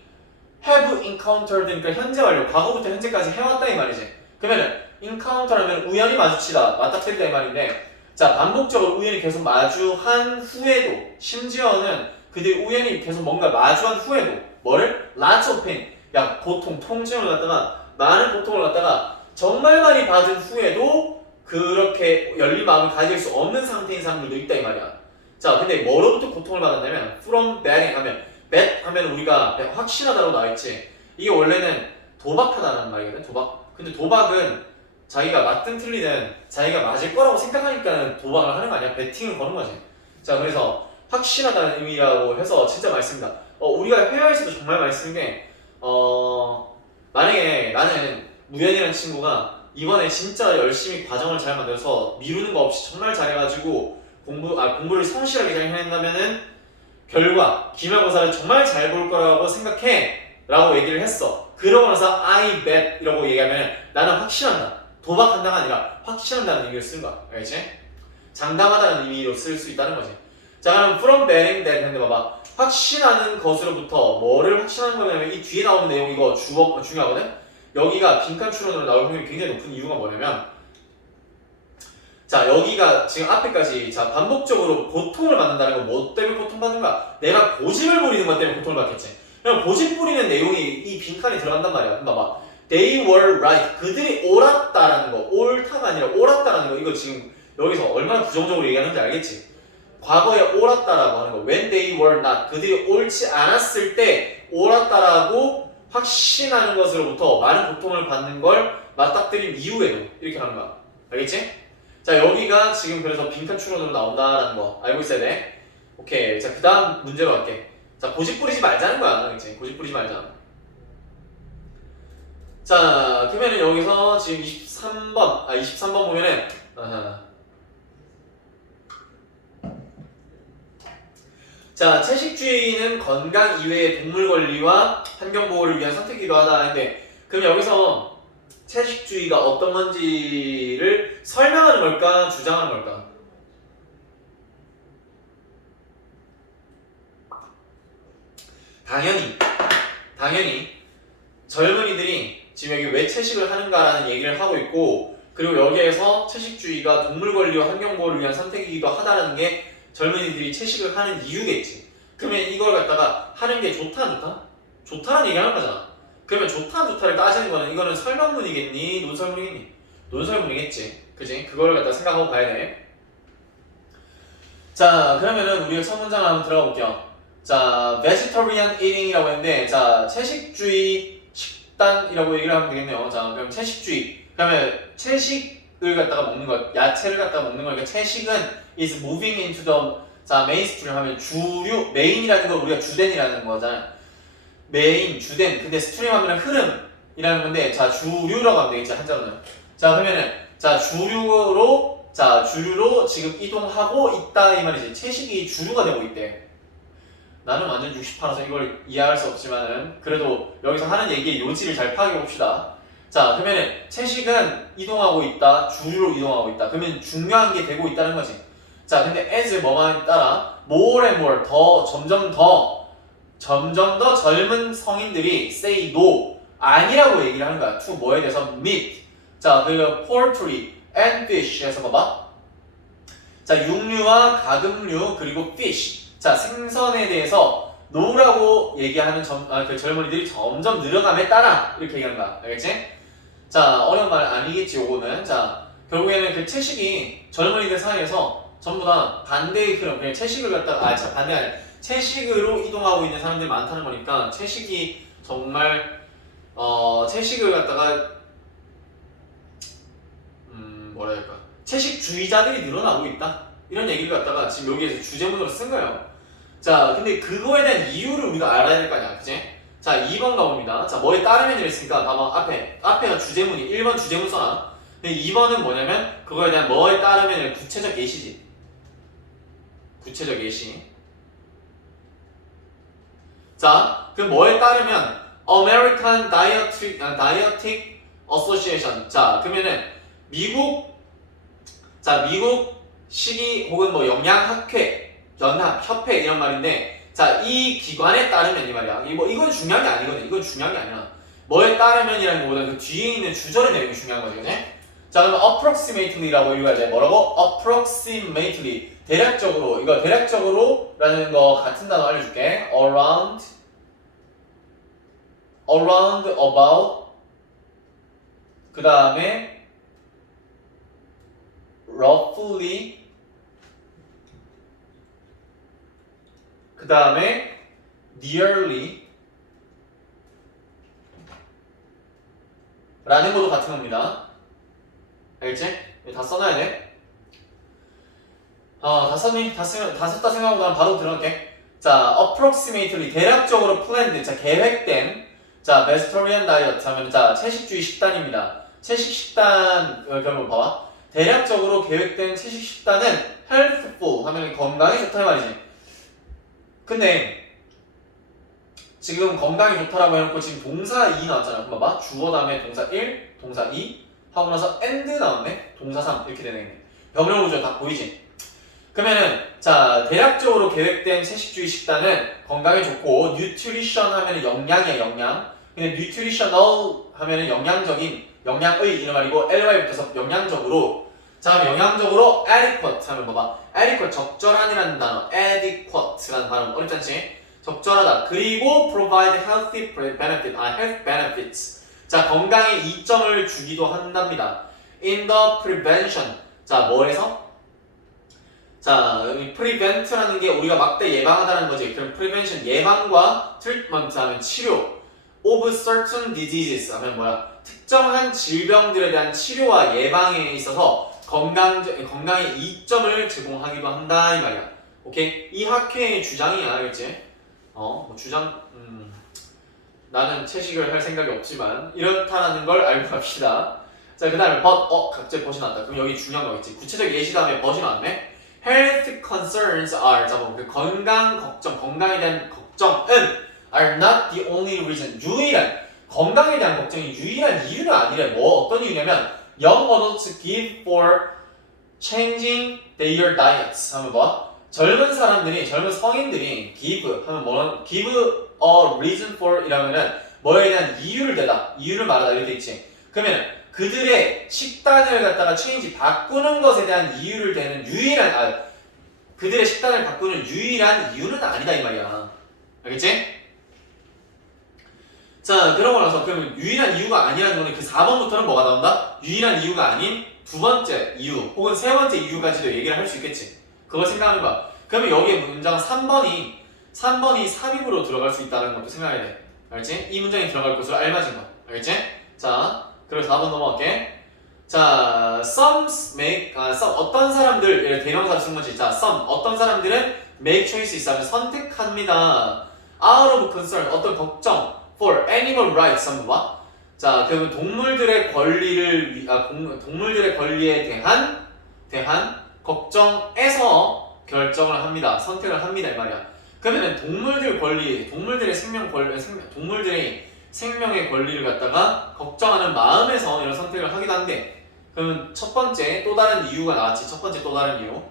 have encountered 그러니까 현재 완료 과거부터 현재까지 해왔다 이 말이지. 그러면은 encounter하면 우연히 마주치다 맞닥뜨리다 이 말인데 자 반복적으로 우연히 계속 마주한 후에도 심지어는 그들이 우연히 계속 뭔가 마주한 후에도 뭐를? lots of pain 야 고통 통증을 갖다가 많은 고통을 갖다가 정말 많이 받은 후에도 그렇게 열린 마음을 가질 수 없는 상태인 사람들도 있다 이 말이야. 자 근데 뭐로부터 고통을 받았냐면 from betting 하면 bet 하면 우리가 확신하다고 나와있지. 이게 원래는 도박하다는 말이거든. 도박. 근데 도박은 자기가 맞든 틀리든 자기가 맞을 거라고 생각하니까 도박을 하는 거 아니야. 베팅을 거는 거지. 자 그래서 확신하다는 의미라고 해서 진짜 많이 씁니다. 우리가 회화에서도 정말 많이 쓰는 게 만약에 나는 무연이라는 친구가 이번에 진짜 열심히 과정을 잘 만들어서 미루는 거 없이 정말 잘해가지고 공부를 성실하게 잘 해낸다면은 결과 기말고사를 정말 잘 볼 거라고 생각해 라고 얘기를 했어. 그러고 나서 I bet 이라고 얘기하면 나는 확신한다. 도박한다가 아니라 확신한다는 의미를 쓰는 거야. 알겠지? 장담하다는 의미로 쓸 수 있다는 거지. 자 그럼 from betting that 근데 봐봐 확신하는 것으로부터 뭐를 확신하는 거냐면 이 뒤에 나오는 내용 이거 주어 중요하거든? 여기가 빈칸 추론으로 나올 확률이 굉장히 높은 이유가 뭐냐면 자 여기가 지금 앞에까지 자 반복적으로 고통을 받는다는 건 뭐 때문에 고통받는가? 내가 고집을 부리는 것 때문에 고통을 받겠지. 그럼 고집 부리는 내용이 이 빈칸에 들어간단 말이야. 그럼 봐봐 they were right 그들이 옳았다라는 거 옳다가 아니라 옳았다라는 거 이거 지금 여기서 얼마나 부정적으로 얘기하는지 알겠지? 과거에 옳았다라고 하는 거 when they were not 그들이 옳지 않았을 때 옳았다라고 확신하는 것으로부터 많은 고통을 받는 걸 맞닥뜨린 이후에도 이렇게 하는 거야. 알겠지? 자 여기가 지금 그래서 빈칸 추론으로 나온다라는 거 알고 있어야 돼. 오케이. 자 그 다음 문제로 갈게. 자 고집 부리지 말자는 거야. 알겠지? 고집 부리지 말자. 자 그러면은 여기서 지금 23번 보면은 자, 채식주의는 건강 이외의 동물 권리와 환경 보호를 위한 선택이기도 하다 하는데, 그럼 여기서 채식주의가 어떤 건지를 설명하는 걸까, 주장하는 걸까? 당연히 젊은이들이 지금 여기 왜 채식을 하는가라는 얘기를 하고 있고, 그리고 여기에서 채식주의가 동물 권리와 환경 보호를 위한 선택이기도 하다라는 게 젊은이들이 채식을 하는 이유겠지. 그러면 이걸 갖다가 하는 게 좋다 안 좋다? 좋다라는 얘기하는 거잖아. 그러면 좋다 안 좋다를 따지는 거는 이거는 설명문이겠니? 논설문이겠니? 논설문이겠지. 그지? 그거를 갖다 생각하고 봐야 돼. 자, 그러면은 우리가 첫 문장을 한번 들어가 볼게요. 자, vegetarian eating이라고 했는데, 자, 채식주의 식단이라고 얘기를 하면 되겠네요. 자, 그럼 채식주의. 그러면 채식을 갖다가 먹는 것, 야채를 갖다가 먹는 거니까 채식은 is moving into the, 자, mainstream 하면 주류, 메인이라는 건 우리가 주된이라는 거잖아. 메인, 주된. 근데 스트림 하면 흐름이라는 건데, 자, 주류라고 하면 되겠지, 한자로는. 자, 그러면은, 자, 주류로 지금 이동하고 있다, 이 말이지. 채식이 주류가 되고 있대. 나는 완전 60파라서 이걸 이해할 수 없지만은, 그래도 여기서 하는 얘기의 요지를 잘 파악해 봅시다. 자, 그러면은, 채식은 이동하고 있다, 주류로 이동하고 있다. 그러면 중요한 게 되고 있다는 거지. 자, 근데 as 뭐만 따라, more and more, 점점 더 젊은 성인들이 say no, 아니라고 얘기를 하는 거야. to 뭐에 대해서? meat. 자, 그리고 poultry and fish 해서 봐봐. 자, 육류와 가금류 그리고 fish. 자, 생선에 대해서 no라고 얘기하는 그 젊은이들이 점점 늘어남에 따라 이렇게 얘기하는 거야. 알겠지? 자, 어려운 말 아니겠지, 요거는. 자, 결국에는 그 채식이 젊은이들 사이에서 전부 다 반대의 흐름, 그냥 채식을 갖다가, 반대 아니야. 채식으로 이동하고 있는 사람들이 많다는 거니까 채식이 정말 채식을 갖다가 뭐라 할까, 채식주의자들이 늘어나고 있다, 이런 얘기를 갖다가 지금 여기에서 주제문으로 쓴 거예요. 자, 근데 그거에 대한 이유를 우리가 알아야 될 거 아니야, 그치? 자, 2번 가봅니다. 자, 뭐에 따르면 이랬으니까 봐봐, 앞에가 주제문이 1번 주제문 써놔. 근데 2번은 뭐냐면 그거에 대한 뭐에 따르면 구체적 예시지. 구체적 예시. 자, 그럼 뭐에 따르면 American Dietetic Association. 자, 그러면은 미국 식이 혹은 뭐 영양학회, 협회 이런 말인데, 자, 이 기관에 따르면 이 말이야. 이건 중요한 게 아니거든. 이건 중요한 게 아니야. 뭐에 따르면이라는 것보다 그 뒤에 있는 주절의 내용이 중요한 거지, 그치? 자, 그러면 approximately라고 읽어야 돼. 뭐라고? approximately. 대략적으로. 이거 대략적으로라는 거 같은 단어 알려줄게. around, about. 그 다음에 roughly. 그 다음에 nearly. 라는 것도 같은 겁니다. 알겠지? 다 써놔야 돼. 다 썼니? 다 썼다 생각하고 난 바로 들어갈게. 자, approximately, 대략적으로 planned, 자, 계획된, 자, vegetarian diet 하면, 자, 채식주의 식단입니다. 채식 식단, 그러면 봐봐. 대략적으로 계획된 채식 식단은 healthful 하면 건강에 좋다 이 말이지. 근데 지금 건강이 좋다라고 해놓고 지금 동사 2 나왔잖아. 그럼 봐봐. 주어 다음에 동사 1, 동사 2 하고 나서 and 나왔네. 동사 3 이렇게 되네. 변형 구조 다 보이지? 그러면은, 자, 대략적으로 계획된 채식주의 식단은 건강에 좋고, nutrition 하면은 영양이야, 영양. 근데 nutritional 하면은 영양적인, 영양의 이런 말이고, ly 붙어서 영양적으로. 자, 그럼 영양적으로 adequate 하면 봐봐. adequate, 적절한이라는 단어. adequate라는 발음 어렵지 않지? 적절하다. 그리고 provide healthy benefit, health benefits. 자, 건강에 이점을 주기도 한답니다. in the prevention. 자, 뭐에서? 자, 여기 prevent라는 게 우리가 막대 예방하다는 거지. 그럼 prevention, 예방과 treatment 하면 치료. of certain diseases 하면 뭐야? 특정한 질병들에 대한 치료와 예방에 있어서 건강에 이점을 제공하기도 한다 이 말이야. 오케이? 이 학회의 주장이야, 알겠지? 뭐 주장, 나는 채식을 할 생각이 없지만 이렇다라는 걸 알고 갑시다. 자, 그 다음에 but, 각제 벗이 나왔다. 그럼 여기 중요한 거겠지. 구체적 예시 다음에 벗이 나왔네. health concerns are 그 건강 걱정, 건강에 대한 걱정은 are not the only reason. 유일한 건강에 대한 걱정이 유일한 이유는 아니래. 뭐 어떤 이유냐면 young adults give for changing their diets. 하면 뭐? 젊은 사람들이 젊은 성인들이 give 하면 뭐는 give a reason for 이라면은 뭐에 대한 이유를 대다, 이유를 말하다 이렇게 돼 있지. 그러면 그들의 식단을 갖다가 change 바꾸는 것에 대한 이유를 대는 유일한 그들의 식단을 바꾸는 유일한 이유는 아니다 이 말이야. 알겠지? 자, 그러고 나서 그러면 유일한 이유가 아니라는 거는 그 4번부터는 뭐가 나온다? 유일한 이유가 아닌 두 번째 이유 혹은 세 번째 이유까지도 얘기를 할 수 있겠지. 그걸 생각하는 거야. 그러면 여기에 문장 3번이 삽입으로 들어갈 수 있다는 것도 생각해야 돼. 알겠지? 이 문장이 들어갈 것으로 알맞은 거. 알겠지? 자, 그리고 4번 넘어갈게. 자, some 어떤 사람들, 대명사 쓴 거지. 자, some 어떤 사람들은 make choices 하면 선택합니다. out of concern 어떤 걱정 for animal rights 한번 봐. 자, 그러면 동물들의 권리에 대한 걱정에서 결정을 합니다. 선택을 합니다 이 말이야. 그러면 동물들의 생명의 권리를 갖다가 걱정하는 마음에서 이런 선택을 하기도 한데, 그러면 첫 번째 또 다른 이유가 나왔지. 첫 번째 또 다른 이유.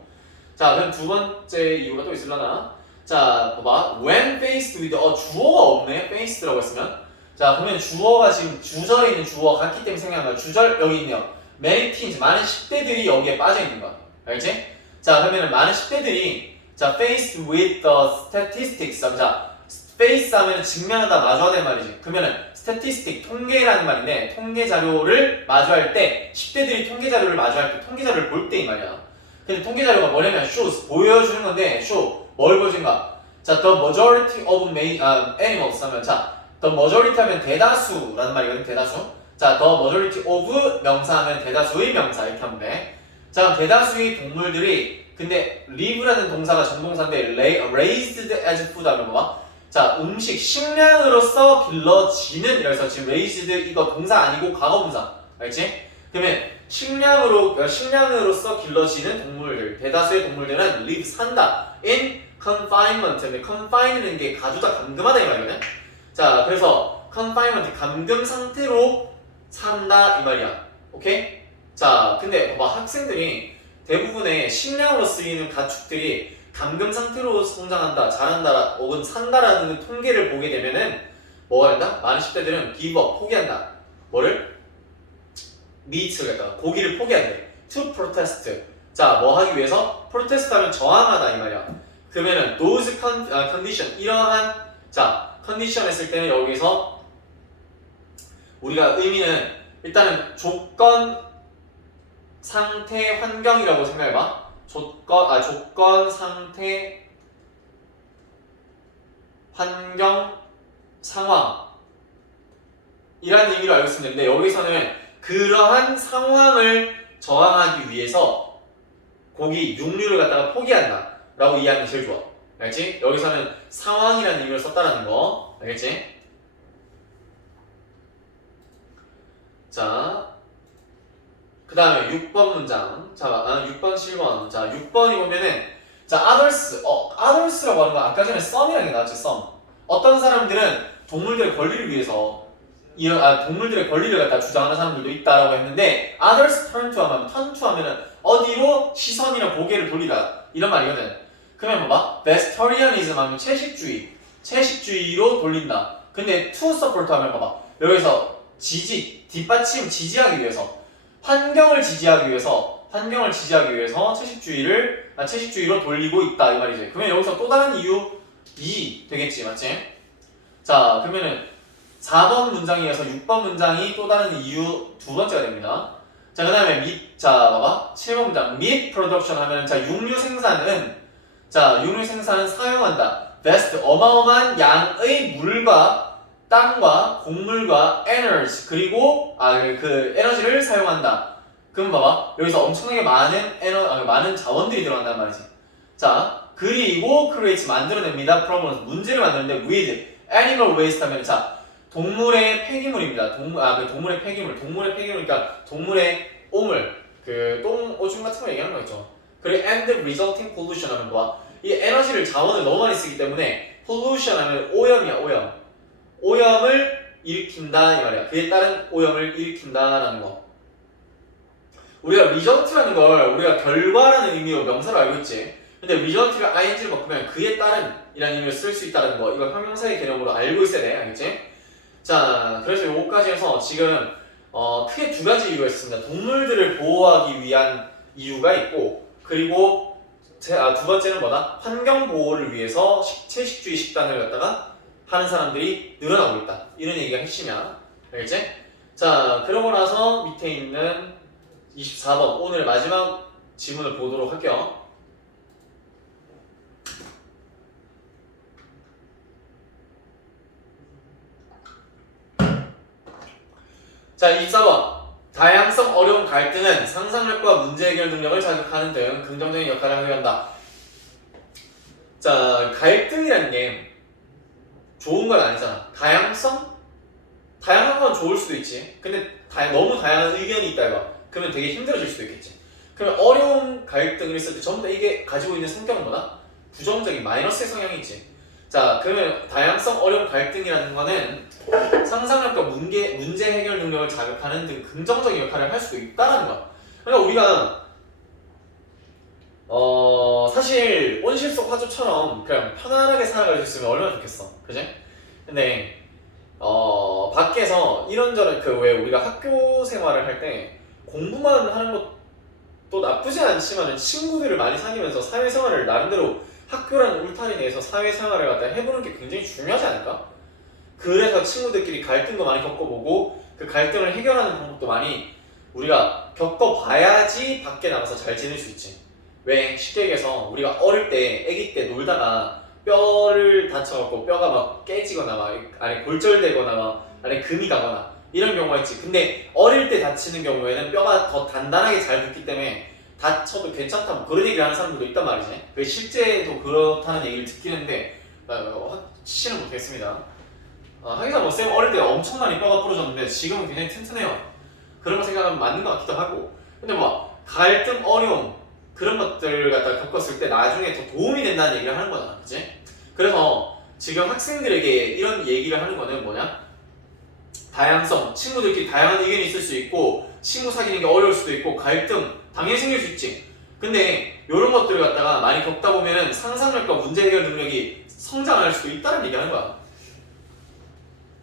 자, 그럼 두 번째 이유가 또 있으려나? 자, 봐봐. When faced with 주어가 없네. faced라고 했으면. 자, 그러면 주어가 지금 주절에 있는 주어가 같기 때문에 생각한 거야. 주절 여기 있네요. Many teens 많은 10대들이 여기에 빠져 있는 거야. 알겠지? 자, 그러면 많은 10대들이 자, faced with the statistics. 자, face 하면 증명하다 마주하다 말이지. 그러면은 statistic 통계라는 말인데 통계 자료를 마주할 때 10대들이 통계 자료를 마주할 때 통계 자료를 볼 때 이 말이야. 근데 통계 자료가 뭐냐면 shows 보여주는 건데 show 뭘 보여준가? 자, the majority of animals 하면 자, the majority 하면 대다수라는 말이거든. 대다수. 자, the majority of 명사 하면 대다수의 명사 이렇게 하면 돼. 자, 대다수의 동물들이 근데 live라는 동사가 전동사인데 raised as food 하면 뭐봐? 자, 음식, 식량으로서 길러지는 이래서 지금 raised 이거 동사 아니고 과거분사. 알지? 그러면 식량으로서 길러지는 동물들, 대다수의 동물들은 live 산다. in confinement. confine는 게 가두다, 감금하다 이 말이거든. 자, 그래서 confinement 감금 상태로 산다 이 말이야. 오케이? 자, 근데 봐봐 학생들이 대부분의 식량으로 쓰이는 가축들이 감금 상태로 성장한다, 자란다, 혹은 산다라는 통계를 보게 되면은 뭐가 된다? 많은 10대들은 give up, 포기한다. 뭐를? meat를 갖다가 고기를 포기한대. to protest. 자, 뭐 하기 위해서? protest 하면 저항하다 이 말이야. 그러면은 those condition 이러한 자 컨디션 했을 때는 여기서 우리가 의미는 일단은 조건 상태 환경이라고 생각해봐. 조건 상태 환경 상황 이라는 의미로 알고 있으면 되는데 여기서는 그러한 상황을 저항하기 위해서 고기, 육류를 갖다가 포기한다 라고 이해하면 제일 좋아. 알겠지? 여기서는 상황이라는 의미를 썼다라는 거 알겠지? 자, 그 다음에 6번 문장. 자, 6번, 7번. 자, 6번이 보면은 자, others라고 하는 거 아까 전에 some이라는 게 나왔지, some. 어떤 사람들은 동물들의 권리를 위해서 동물들의 권리를 갖다 주장하는 사람들도 있다라고 했는데 others turn to 하면은 어디로 시선이나 고개를 돌리다 이런 말이거든. 그러면 봐봐. vegetarianism 하면 채식주의로 돌린다. 근데 to support 하면 봐봐. 여기서 지지하기 위해서 환경을 지지하기 위해서 채식주의로 돌리고 있다 이 말이지. 그러면 여기서 또 다른 이유 2 되겠지, 맞지? 자, 그러면은 4번 문장에 이어서 6번 문장이 또 다른 이유 두 번째가 됩니다. 자, 그 다음에 봐봐. 7번 문장. meat production 하면 자, 육류 생산은 사용한다. vast, 어마어마한 양의 물과 땅과 곡물과 energy, 그리고 그 에너지를 사용한다. 그럼 봐봐. 여기서 엄청나게 많은 자원들이 들어간단 말이지. 자, 그리고 creates, 만들어냅니다. problems, 문제를 만드는데 with animal waste 하면 자, 동물의 폐기물입니다. 동물의 폐기물, 그러니까 동물의 오물, 그 똥, 오줌 같은 거 얘기하는 거겠죠. 그리고 and resulting pollution 하는 거야. 이 에너지를 자원을 너무 많이 쓰기 때문에 pollution 하면 오염이야, 오염. 오염을 일으킨다 이 말이야. 그에 따른 오염을 일으킨다라는 거. 우리가 result라는 걸 우리가 결과라는 의미로 명사로 알고 있지. 근데 result를 ing를 바꾸면 그에 따른 이라는 의미로 쓸 수 있다는 거. 이거 형용사의 개념으로 알고 있어야 돼. 알겠지? 자, 그래서 요거까지 해서 지금 크게 두 가지 이유가 있습니다. 동물들을 보호하기 위한 이유가 있고, 그리고 두 번째는 뭐다? 환경 보호를 위해서 채식주의 식단을 갖다가 하는 사람들이 늘어나고 있다. 이런 얘기가 핵심이야. 알겠지? 자, 그러고 나서 밑에 있는 24번 오늘 마지막 지문을 보도록 할게요. 자, 24번. 다양성, 어려움, 갈등은 상상력과 문제 해결 능력을 자극하는 등 긍정적인 역할을 하게 한다. 자, 갈등이라는 게 좋은 건 아니잖아. 다양성? 다양한 건 좋을 수도 있지. 근데 너무 다양한 의견이 있다 이거. 그러면 되게 힘들어질 수도 있겠지. 그러면 어려움, 갈등을 했을 때 전부 다 이게 가지고 있는 성격은 뭐다? 부정적인 마이너스의 성향이 있지. 자, 그러면 다양성, 어려움, 갈등이라는 거는 상상력과 문제 해결 능력을 자극하는 등 긍정적인 역할을 할 수도 있다는 거야. 그러니까 우리가 사실 온실 속 화초처럼 그냥 편안하게 살아갈 수 있으면 얼마나 좋겠어. 그지? 근데 밖에서 이런저런 왜 우리가 학교 생활을 할 때 공부만 하는 것도 나쁘지 않지만 친구들을 많이 사귀면서 사회생활을 나름대로 학교라는 울타리 내에서 사회생활을 갖다 해보는 게 굉장히 중요하지 않을까? 그래서 친구들끼리 갈등도 많이 겪어보고 그 갈등을 해결하는 방법도 많이 우리가 겪어봐야지 밖에 나가서 잘 지낼 수 있지. 왜? 쉽게 얘기해서 우리가 어릴 때 아기 때 놀다가 뼈를 다쳐갖고 뼈가 막 깨지거나 막 안에 골절되거나 막 안에 금이 가거나 이런 경우가 있지. 근데 어릴 때 다치는 경우에는 뼈가 더 단단하게 잘 붙기 때문에 다쳐도 괜찮다고 그런 얘기를 하는 사람들도 있단 말이지. 그 실제도 그렇다는 얘기를 듣긴 했는데 확신은 못했습니다. 하기사 뭐 쌤 어릴 때 엄청 많이 뼈가 부러졌는데 지금은 굉장히 튼튼해요. 그런 거 생각하면 맞는 것 같기도 하고. 근데 뭐 갈등, 어려움 그런 것들 갖다 겪었을 때 나중에 더 도움이 된다는 얘기를 하는 거잖아, 그치? 그래서 지금 학생들에게 이런 얘기를 하는 거는 뭐냐? 다양성, 친구들끼리 다양한 의견이 있을 수 있고 친구 사귀는 게 어려울 수도 있고 갈등 당연히 생길 수 있지. 근데 이런 것들을 갖다가 많이 겪다 보면은 상상력과 문제 해결 능력이 성장할 수도 있다는 얘기를 하는 거야.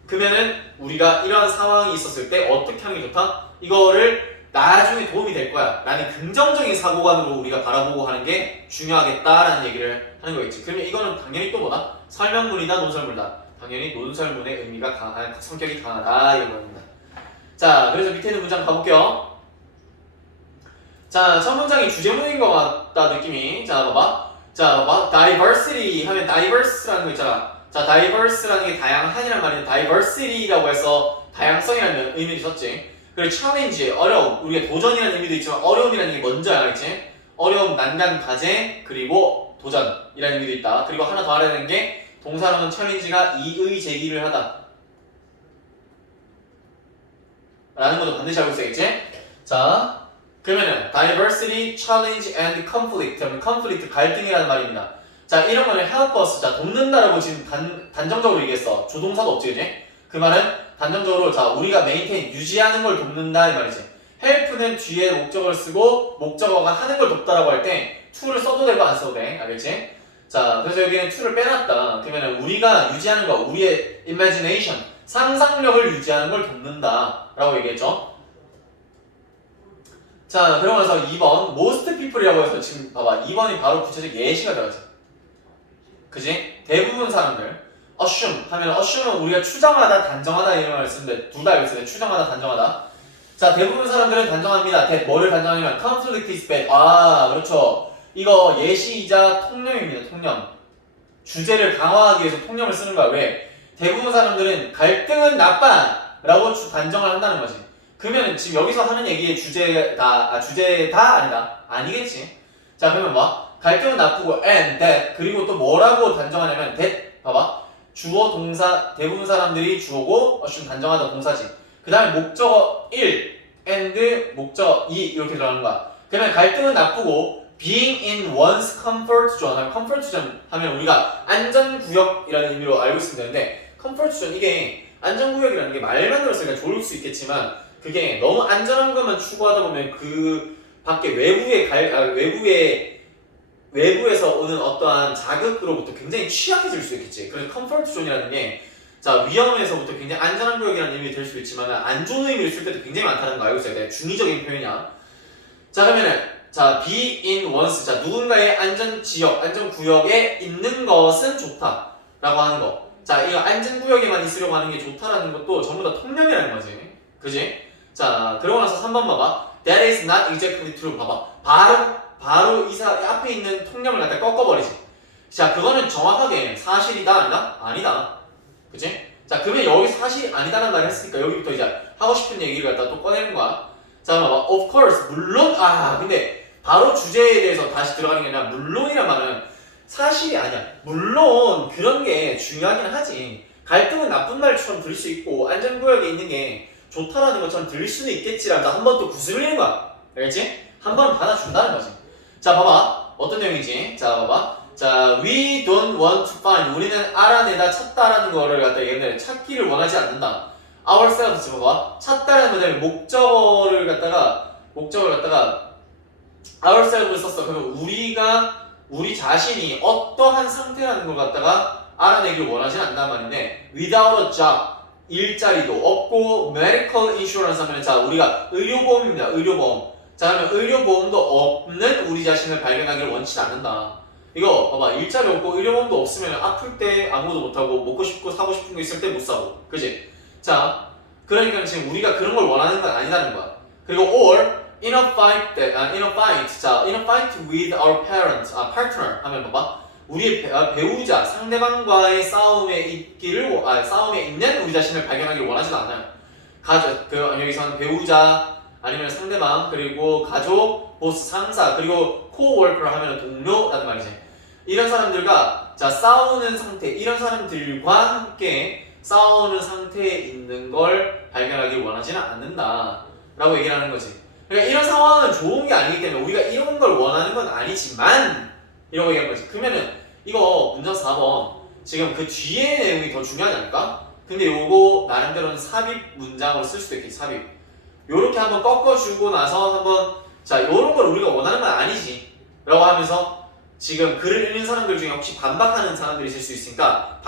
그러면은 우리가 이러한 상황이 있었을 때 어떻게 하는 게 좋다? 이거를 나중에 도움이 될 거야 라는 긍정적인 사고관으로 우리가 바라보고 하는 게 중요하겠다라는 얘기를 하는 거겠지. 그러면 이거는 당연히 또 뭐다? 설명문이다, 논설문이다. 당연히 논설문의 의미가 성격이 강하다 이런 겁니다. 자, 그래서 밑에 있는 문장 가볼게요. 자, 첫 문장이 주제문인 것 같다 느낌이. 자, 봐봐. 자, 봐봐. diversity 하면 diverse라는 거 있잖아. 자, diverse라는 게 다양한이란 말인데 diversity라고 해서 다양성이라는 의미를 썼지. 그리고 challenge, 어려움. 우리가 도전이라는 의미도 있지만 어려움이라는 게 먼저 알겠지? 어려움, 난간, 과제, 그리고 도전이라는 의미도 있다. 그리고 하나 더 알아야 되는 게 동사로는 challenge가 이의 제기를 하다 라는 것도 반드시 알고 있어야겠지? 자, 그러면은 diversity, challenge, and conflict 그러면 conflict, 갈등이라는 말입니다. 자, 이런 거는 help us, 자, 돕는다라고 지금 단정적으로 얘기했어. 조동사도 없지, 그지? 그 말은 단정적으로 자, 우리가 maintain, 유지하는 걸 돕는다 이 말이지. help는 뒤에 목적어를 쓰고 목적어가 하는 걸 돕다라고 할 때 to를 써도 되고 안 써도 돼. 알겠지? 자, 그래서 여기는 to를 빼놨다. 그러면 우리가 유지하는 거, 우리의 imagination, 상상력을 유지하는 걸 돕는다 라고 얘기했죠. 자, 그러고 나서 2번 most people이라고 해서 지금 봐봐. 2번이 바로 구체적 예시가 들어가죠. 그지? 대부분 사람들 assume 하면 assume은 우리가 추정하다, 단정하다 이런 말 쓰는데 둘 다 알고 있어요. 추정하다, 단정하다. 자, 대부분 사람들은 단정합니다. 뭐를 단정하냐면 conflict is bad. 아, 그렇죠. 이거 예시이자 통념입니다. 통념. 주제를 강화하기 위해서 통념을 쓰는 거야. 왜? 대부분 사람들은 갈등은 나빠 라고 단정을 한다는 거지. 그러면 지금 여기서 하는 얘기의 주제다 아니다. 아니겠지. 자, 그러면 뭐? 갈등은 나쁘고 and that 그리고 또 뭐라고 단정하냐면 that 봐봐. 주어 동사 대부분 사람들이 주어고 assume 단정하다 동사지. 그 다음에 목적어 1 and 목적어 2 이렇게 들어가는 거야. 그러면 갈등은 나쁘고 being in one's comfort zone. comfort zone 하면 우리가 안전구역이라는 의미로 알고 있으면 되는데 comfort zone 이게 안전구역이라는 게 말만 들었으니까 좋을 수 있겠지만 그게 너무 안전한 것만 추구하다 보면 그 밖에 외부에서 오는 어떠한 자극으로부터 굉장히 취약해질 수 있겠지. 그래서 comfort zone이라는 게 자, 위험에서부터 굉장히 안전한 구역이라는 의미가 될 수도 있지만 안 좋은 의미를 쓸 때도 굉장히 많다는 거 알고 있어야 돼. 중의적인 표현이야. 자, 그러면은 자, be in one's 자, 누군가의 안전지역, 안전구역에 있는 것은 좋다 라고 하는 거. 자, 이거 안전구역에만 있으려고 하는 게 좋다라는 것도 전부 다 통념이라는 거지. 그지? 자, 그러고 나서 3번 봐봐. That is not exactly true. 봐봐. 바로 이 앞에 있는 통념을 갖다 꺾어버리지. 자, 그거는 정확하게 사실이다 아니다? 아니다. 그치? 자, 그러면 여기 사실이 아니다라는 말을 했으니까 여기부터 이제 하고 싶은 얘기를 갖다 또 꺼내는 거야. 자, 봐봐. Of course. 물론, 근데 바로 주제에 대해서 다시 들어가는 게 아니라 물론이란 말은 사실이 아니야. 물론 그런 게 중요하긴 하지. 갈등은 나쁜 말처럼 들릴 수 있고 안전구역에 있는 게 좋다라는 것처럼 들릴 수는 있겠지라도 한 번 또 구슬리는 거야. 알겠지? 한 번은 받아준다는 거지. 자, 봐봐. 어떤 내용이지? 자, 봐봐. 자, we don't want to find. 우리는 알아내다 찾다라는 거를 갖다 얘기했는데 찾기를 원하지 않는다. ourselves 봐봐. 찾다라는 거는 목적어를 갖다가 ourselves를 썼어. 그러면 우리 자신이 어떠한 상태라는 걸 갖다가 알아내기를 원하지 않는단 말인데 without a job 일자리도 없고 medical insurance 하면 자 우리가 의료보험입니다. 의료보험. 자 그러면 의료보험도 없는 우리 자신을 발견하기를 원치 않는다. 이거 봐봐 일자리 없고 의료보험도 없으면 아플 때 아무것도 못하고 먹고 싶고 사고 싶은 거 있을 때 못 사고 그지? 자 그러니까 지금 우리가 그런 걸 원하는 건 아니라는 거야. 그리고 or in a fight with our parents, partner 하면 봐봐 우리의 배우자 상대방과의 싸움에 있는 우리 자신을 발견하기를 원하지도 않아요. 여기서는 배우자 아니면 상대방 그리고 가족, 보스, 상사 그리고 코워커를 하면 동료라는 말이지. 이런 사람들과 싸우는 상태 이런 사람들과 함께 싸우는 상태에 있는 걸 발견하기를 원하지는 않는다 라고 얘기를 하는 거지. 그러니까 이런 상황은 좋은 게 아니기 때문에 우리가 이런 걸 원하는 건 아니지만 이라고 얘기하는 거지. 그러면은 이거 문장 4번 지금 그 뒤에 내용이 더 중요하지 않을까? 근데 요거 나름대로는 삽입 문장으로 쓸 수도 있겠지. 삽입 요렇게 한번 꺾어주고 나서 한번 요런 걸 우리가 원하는 건 아니지 라고 하면서 지금 글을 읽는 사람들 중에 혹시 반박하는 사람들이 있을 수 있으니까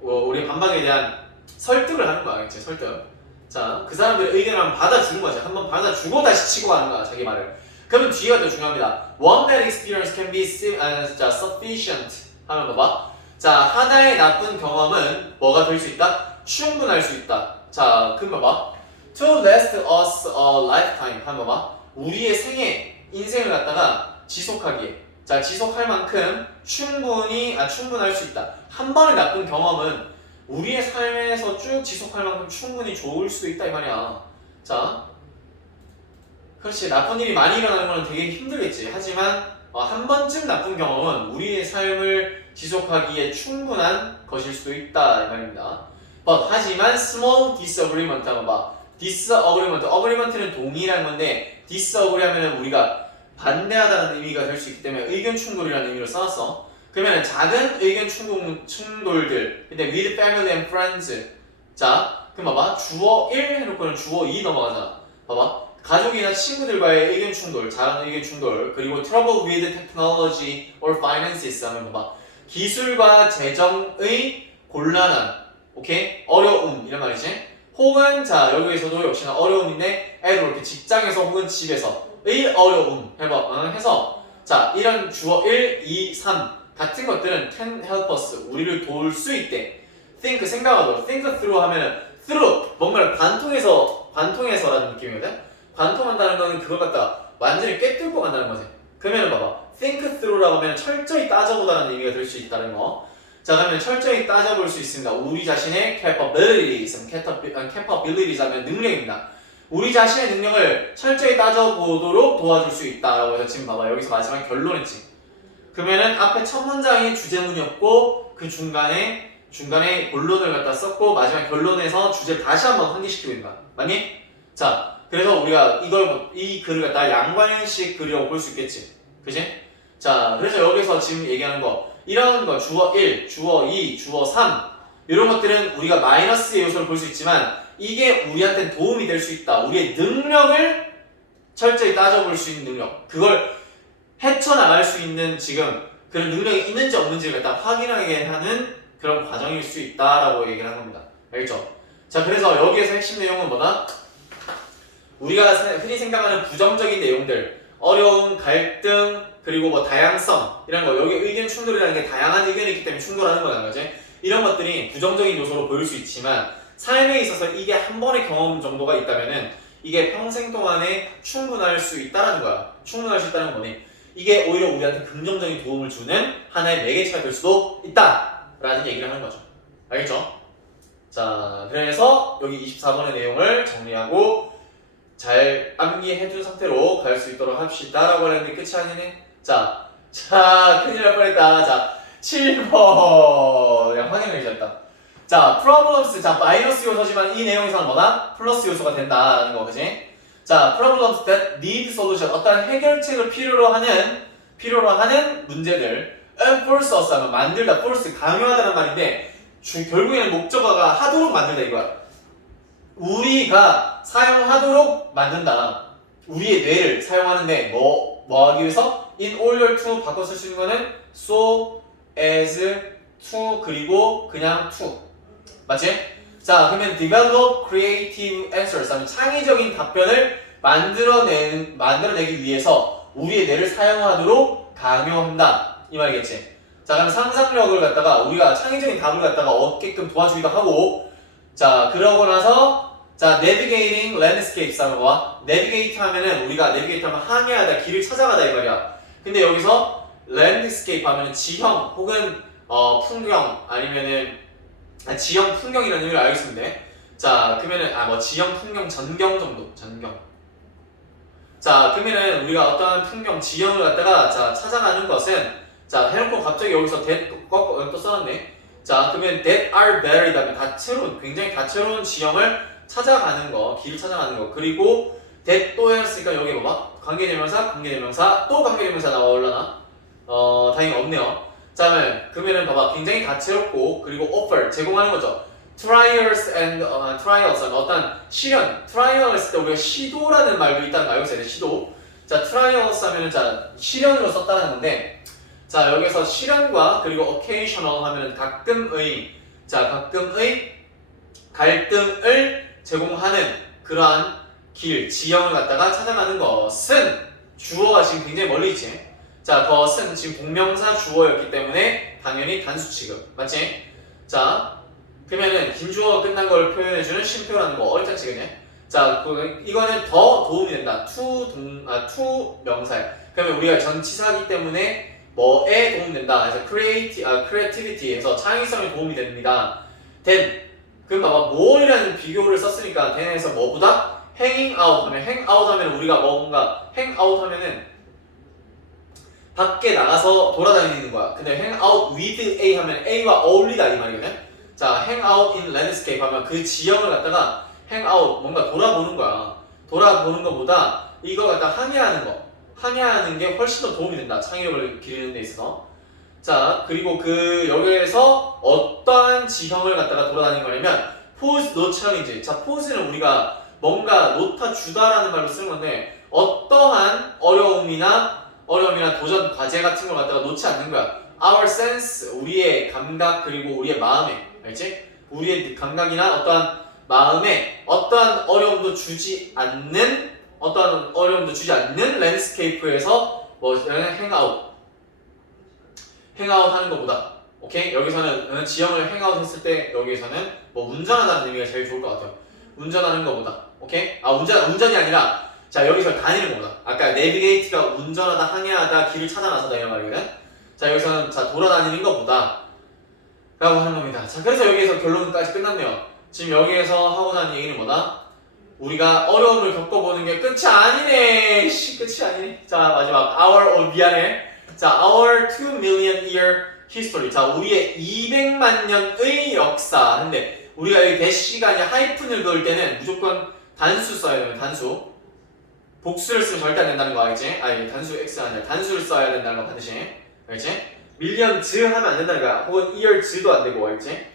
우리 반박에 대한 설득을 하는 거야. 그치? 설득. 자, 그 사람들의 의견을 한번 받아주는 거지. 한번 받아주고 다시 치고 가는 거야. 자기 말을. 그러면 뒤가 더 중요합니다. One bad experience can be sufficient 하면 봐봐. 자, 하나의 나쁜 경험은 뭐가 될 수 있다? 충분할 수 있다. 자, 그럼 봐봐. To last us a lifetime 하면 봐봐. 우리의 인생을 갖다가 지속하기에 지속할 만큼 충분할 수 있다. 한 번의 나쁜 경험은 우리의 삶에서 쭉 지속할 만큼 충분히 좋을 수 있다 이 말이야. 자, 그렇지. 나쁜 일이 많이 일어나는 건 되게 힘들겠지. 하지만 한 번쯤 나쁜 경험은 우리의 삶을 지속하기에 충분한 것일 수도 있다 이 말입니다. 하지만 small disagreement 하면 disagreement는 동의라는 건데 disagree 하면은 우리가 반대하다는 의미가 될 수 있기 때문에 의견 충돌이라는 의미로 써놨어. 그러면 작은 의견 충돌들 근데 with family and friends 자 그럼 봐봐 주어 1 해놓고는 주어 2 넘어가자. 봐봐 가족이나 친구들과의 의견 충돌 작은 의견 충돌 그리고 trouble with technology or finances 하면 봐봐 기술과 재정의 곤란한 오케이 어려움 이런 말이지. 혹은 여기에서도 역시나 어려움인데 이렇게 직장에서 혹은 집에서의 어려움 해서 이런 주어 1, 2, 3 같은 것들은 can help us 우리를 도울 수 있대. think 생각하도록 think through 하면은 through 뭔가를 관통해서라는 느낌이거든. 관통한다는 거는 그걸 갖다 완전히 꿰뚫고 간다는 거지. 그러면 봐봐 think through라고 하면 철저히 따져보다는 의미가 될 수 있다는 거. 자 그러면 철저히 따져볼 수 있습니다. 우리 자신의 capabilities 하면 능력입니다. 우리 자신의 능력을 철저히 따져보도록 도와줄 수 있다라고 해서 지금 봐봐 여기서 마지막 결론했지. 그러면은 앞에 첫 문장이 주제문이었고 그 중간에 본론을 갖다 썼고 마지막 결론에서 주제를 다시 한번 환기시키고 있는 거야. 맞니? 자 그래서 우리가 이 글을 갖다 양관식 글이라고 볼 수 있겠지. 그지? 자, 그래서 여기서 지금 얘기하는 거 이런 거 주어 1, 주어 2, 주어 3 이런 것들은 우리가 마이너스의 요소를 볼 수 있지만 이게 우리한테는 도움이 될 수 있다. 우리의 능력을 철저히 따져볼 수 있는 능력. 그걸 헤쳐나갈 수 있는 지금 그런 능력이 있는지 없는지를 갖다 확인하게 하는 그런 과정일 수 있다라고 얘기를 한 겁니다. 알겠죠? 자, 그래서 여기에서 핵심 내용은 뭐다? 우리가 흔히 생각하는 부정적인 내용들, 어려움, 갈등, 그리고 뭐 다양성 이런 거, 여기 의견 충돌이라는 게 다양한 의견이 있기 때문에 충돌하는 거라는 거지. 이런 것들이 부정적인 요소로 보일 수 있지만 삶에 있어서 이게 한 번의 경험 정도가 있다면은 이게 평생 동안에 충분할 수 있다는 거야. 충분할 수 있다는 거니 이게 오히려 우리한테 긍정적인 도움을 주는 하나의 매개체가 될 수도 있다라는 얘기를 하는 거죠. 알겠죠? 자, 그래서 여기 24번의 내용을 정리하고 잘 암기해둔 상태로 갈 수 있도록 합시다 라고 했는데 끝이 아니네. 자, 큰일 날 뻔했다. 자, 7번 확인을 해줬다. 자, problems. 자, 마이너스 요소지만 이 내용에서는 뭐다? 플러스 요소가 된다라는 거, 그지? 자, problems that need solution. 어떤 해결책을 필요로 하는 문제들. force us 하면 만들다, force 강요하다는 말인데 결국에는 목적어가 하도록 만들다 이거야. 우리가 사용하도록 만든다. 우리의 뇌를 사용하는데 뭐 하기 위해서? in order to 바꿔 쓸 수 있는 거는 so as to 그리고 그냥 to 맞지? 자, 그러면 develop creative answers 하면 창의적인 답변을 만들어내기 위해서 우리의 뇌를 사용하도록 강요한다 이 말이겠지. 자, 그럼 상상력을 갖다가 우리가 창의적인 답을 갖다가 얻게끔 도와주기도 하고, 자, 그러고 나서 자, navigating landscapes 하면 뭐야? navigate 하면은 우리가 navigate 하면 항해하다, 길을 찾아가다 이 말이야. 근데 여기서 landscape 하면은 지형 혹은 풍경 아니면은 지형 풍경이라는 의미를 알고 있으면 돼. 자, 그러면은 지형 풍경 전경 정도, 전경. 자, 그러면은 우리가 어떤 풍경 지형을 갖다가 자 찾아가는 것은 자 해놓고 갑자기 여기서 that 또 써놨네. 자, 그러면 that are varied 하면 다채로운 굉장히 다채로운 지형을 찾아가는 거, 길을 찾아가는 거. 그리고 that 또 했으니까 여기 봐봐. 관계대명사 또 관계대명사 나올라나? 다행히 없네요. 자, 그러면은 봐봐. 굉장히 다채롭고 그리고 offer 제공하는 거죠. trials and trials 어떤 시련 trial 했을 때 우리가 시도라는 말도 있다는 거 알고 있어야 돼. 시도. 자, trials 하면은 자 시련으로 썼다는 건데 자 여기서 시련과 그리고 occasional 하면은 가끔의 갈등을 제공하는 그러한 길, 지형을 갖다가 찾아가는 것은 주어가 지금 굉장히 멀리 있지. 자, 것은 지금 동명사 주어였기 때문에 당연히 단수 취급. 맞지? 자, 그러면은 긴 주어가 끝난 걸 표현해주는 쉼표라는 거 어렵지 그냥. 자, 이거는 더 도움이 된다. to 명사야. 그러면 우리가 전치사기 때문에 뭐에 도움된다. 그래서 creativity에서 창의성에 도움이 됩니다. then 그럼 봐봐 more이라는 비교를 썼으니까 then에서 뭐보다 hanging out 하면 hang out 하면 우리가 뭔가 hang out 하면은 밖에 나가서 돌아다니는 거야. 근데 hang out with A 하면 A와 어울리다 이 말이거든. 자, hang out in landscape 하면 그 지형을 갖다가 hang out 뭔가 돌아보는 거야. 돌아보는 것보다 이거 갖다 항해하는 게 훨씬 더 도움이 된다. 창의력을 기르는 데 있어서. 자, 그리고 여기에서 어떠한 지형을 갖다가 돌아다니는 거냐면 pose no challenge. 자, pose는 우리가 뭔가 놓아주다라는 말로 쓰는 건데 어떠한 어려움이나 도전 과제 같은 걸 갖다가 놓지 않는 거야. Our sense, 우리의 감각 그리고 우리의 마음에, 알지? 우리의 감각이나 어떠한 마음에 어떠한 어려움도 주지 않는 랜드스케이프에서 뭐 행아웃 하는 것보다, 오케이? 여기서는 지형을 행아웃 했을 때 여기에서는 뭐 운전하다는 의미가 제일 좋을 것 같아요. 운전하는 것보다, 오케이? 운전이 아니라 자 여기서 다니는 것보다. 아까 내비게이트가 운전하다, 항해하다, 길을 찾아나서다 이런 말이거든. 자 여기서는 자 돌아다니는 것보다 라고 하는 겁니다. 자 그래서 여기에서 결론까지 끝났네요. 지금 여기에서 하고 난 얘기는 뭐다? 우리가 어려움을 겪어보는 게 끝이 아니네. 끝이 아니네. 자 마지막 미안해. 자 our 2 million year history. 자 우리의 200만 년의 역사. 근데 우리가 여기 대시가 아니라 하이픈을 그을 때는 무조건 단수 써야 되면 단수. 복수를 쓰면 절대 안 된다는 거 알겠지? 아니 단수 x가 아니라 단수를 써야 된다는 거 반드시. 알겠지? 밀리언즈 하면 안 된다는 거야. 혹은 이어즈도 안 되고 알겠지?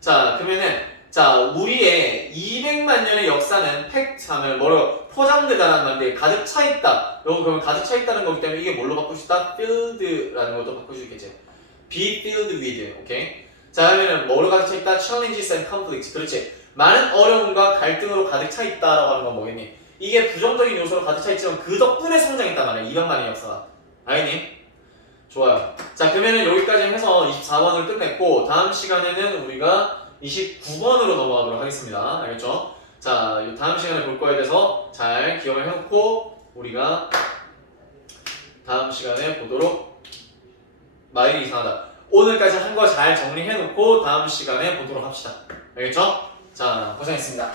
자 그러면은 자 우리의 200만 년의 역사는 팩트하면 뭐로 포장되다라는 말인데 가득 차 있다. 여기 그러면 가득 차 있다는 거기 때문에 이게 뭘로 바꿀 수 있다? filled라는 것도 바꿀 수 있겠지. be filled with. 오케이. 자 그러면은 뭐로 가득 차 있다? challenges and conflicts. 그렇지. 많은 어려움과 갈등으로 가득 차 있다라고 하는 건 뭐겠니? 이게 부정적인 요소로 가득 차 있지만 그 덕분에 성장했단 말이야. 200만의 역사가. 알겠니? 좋아요. 자 그러면은 여기까지 해서 24번을 끝냈고 다음 시간에는 우리가 29번으로 넘어가도록 하겠습니다. 알겠죠? 자 다음 시간에 볼 거에 대해서 잘 기억을 해놓고 우리가 다음 시간에 보도록 마일이 이상하다. 오늘까지 한 거 잘 정리해놓고 다음 시간에 보도록 합시다. 알겠죠? 자 고생했습니다.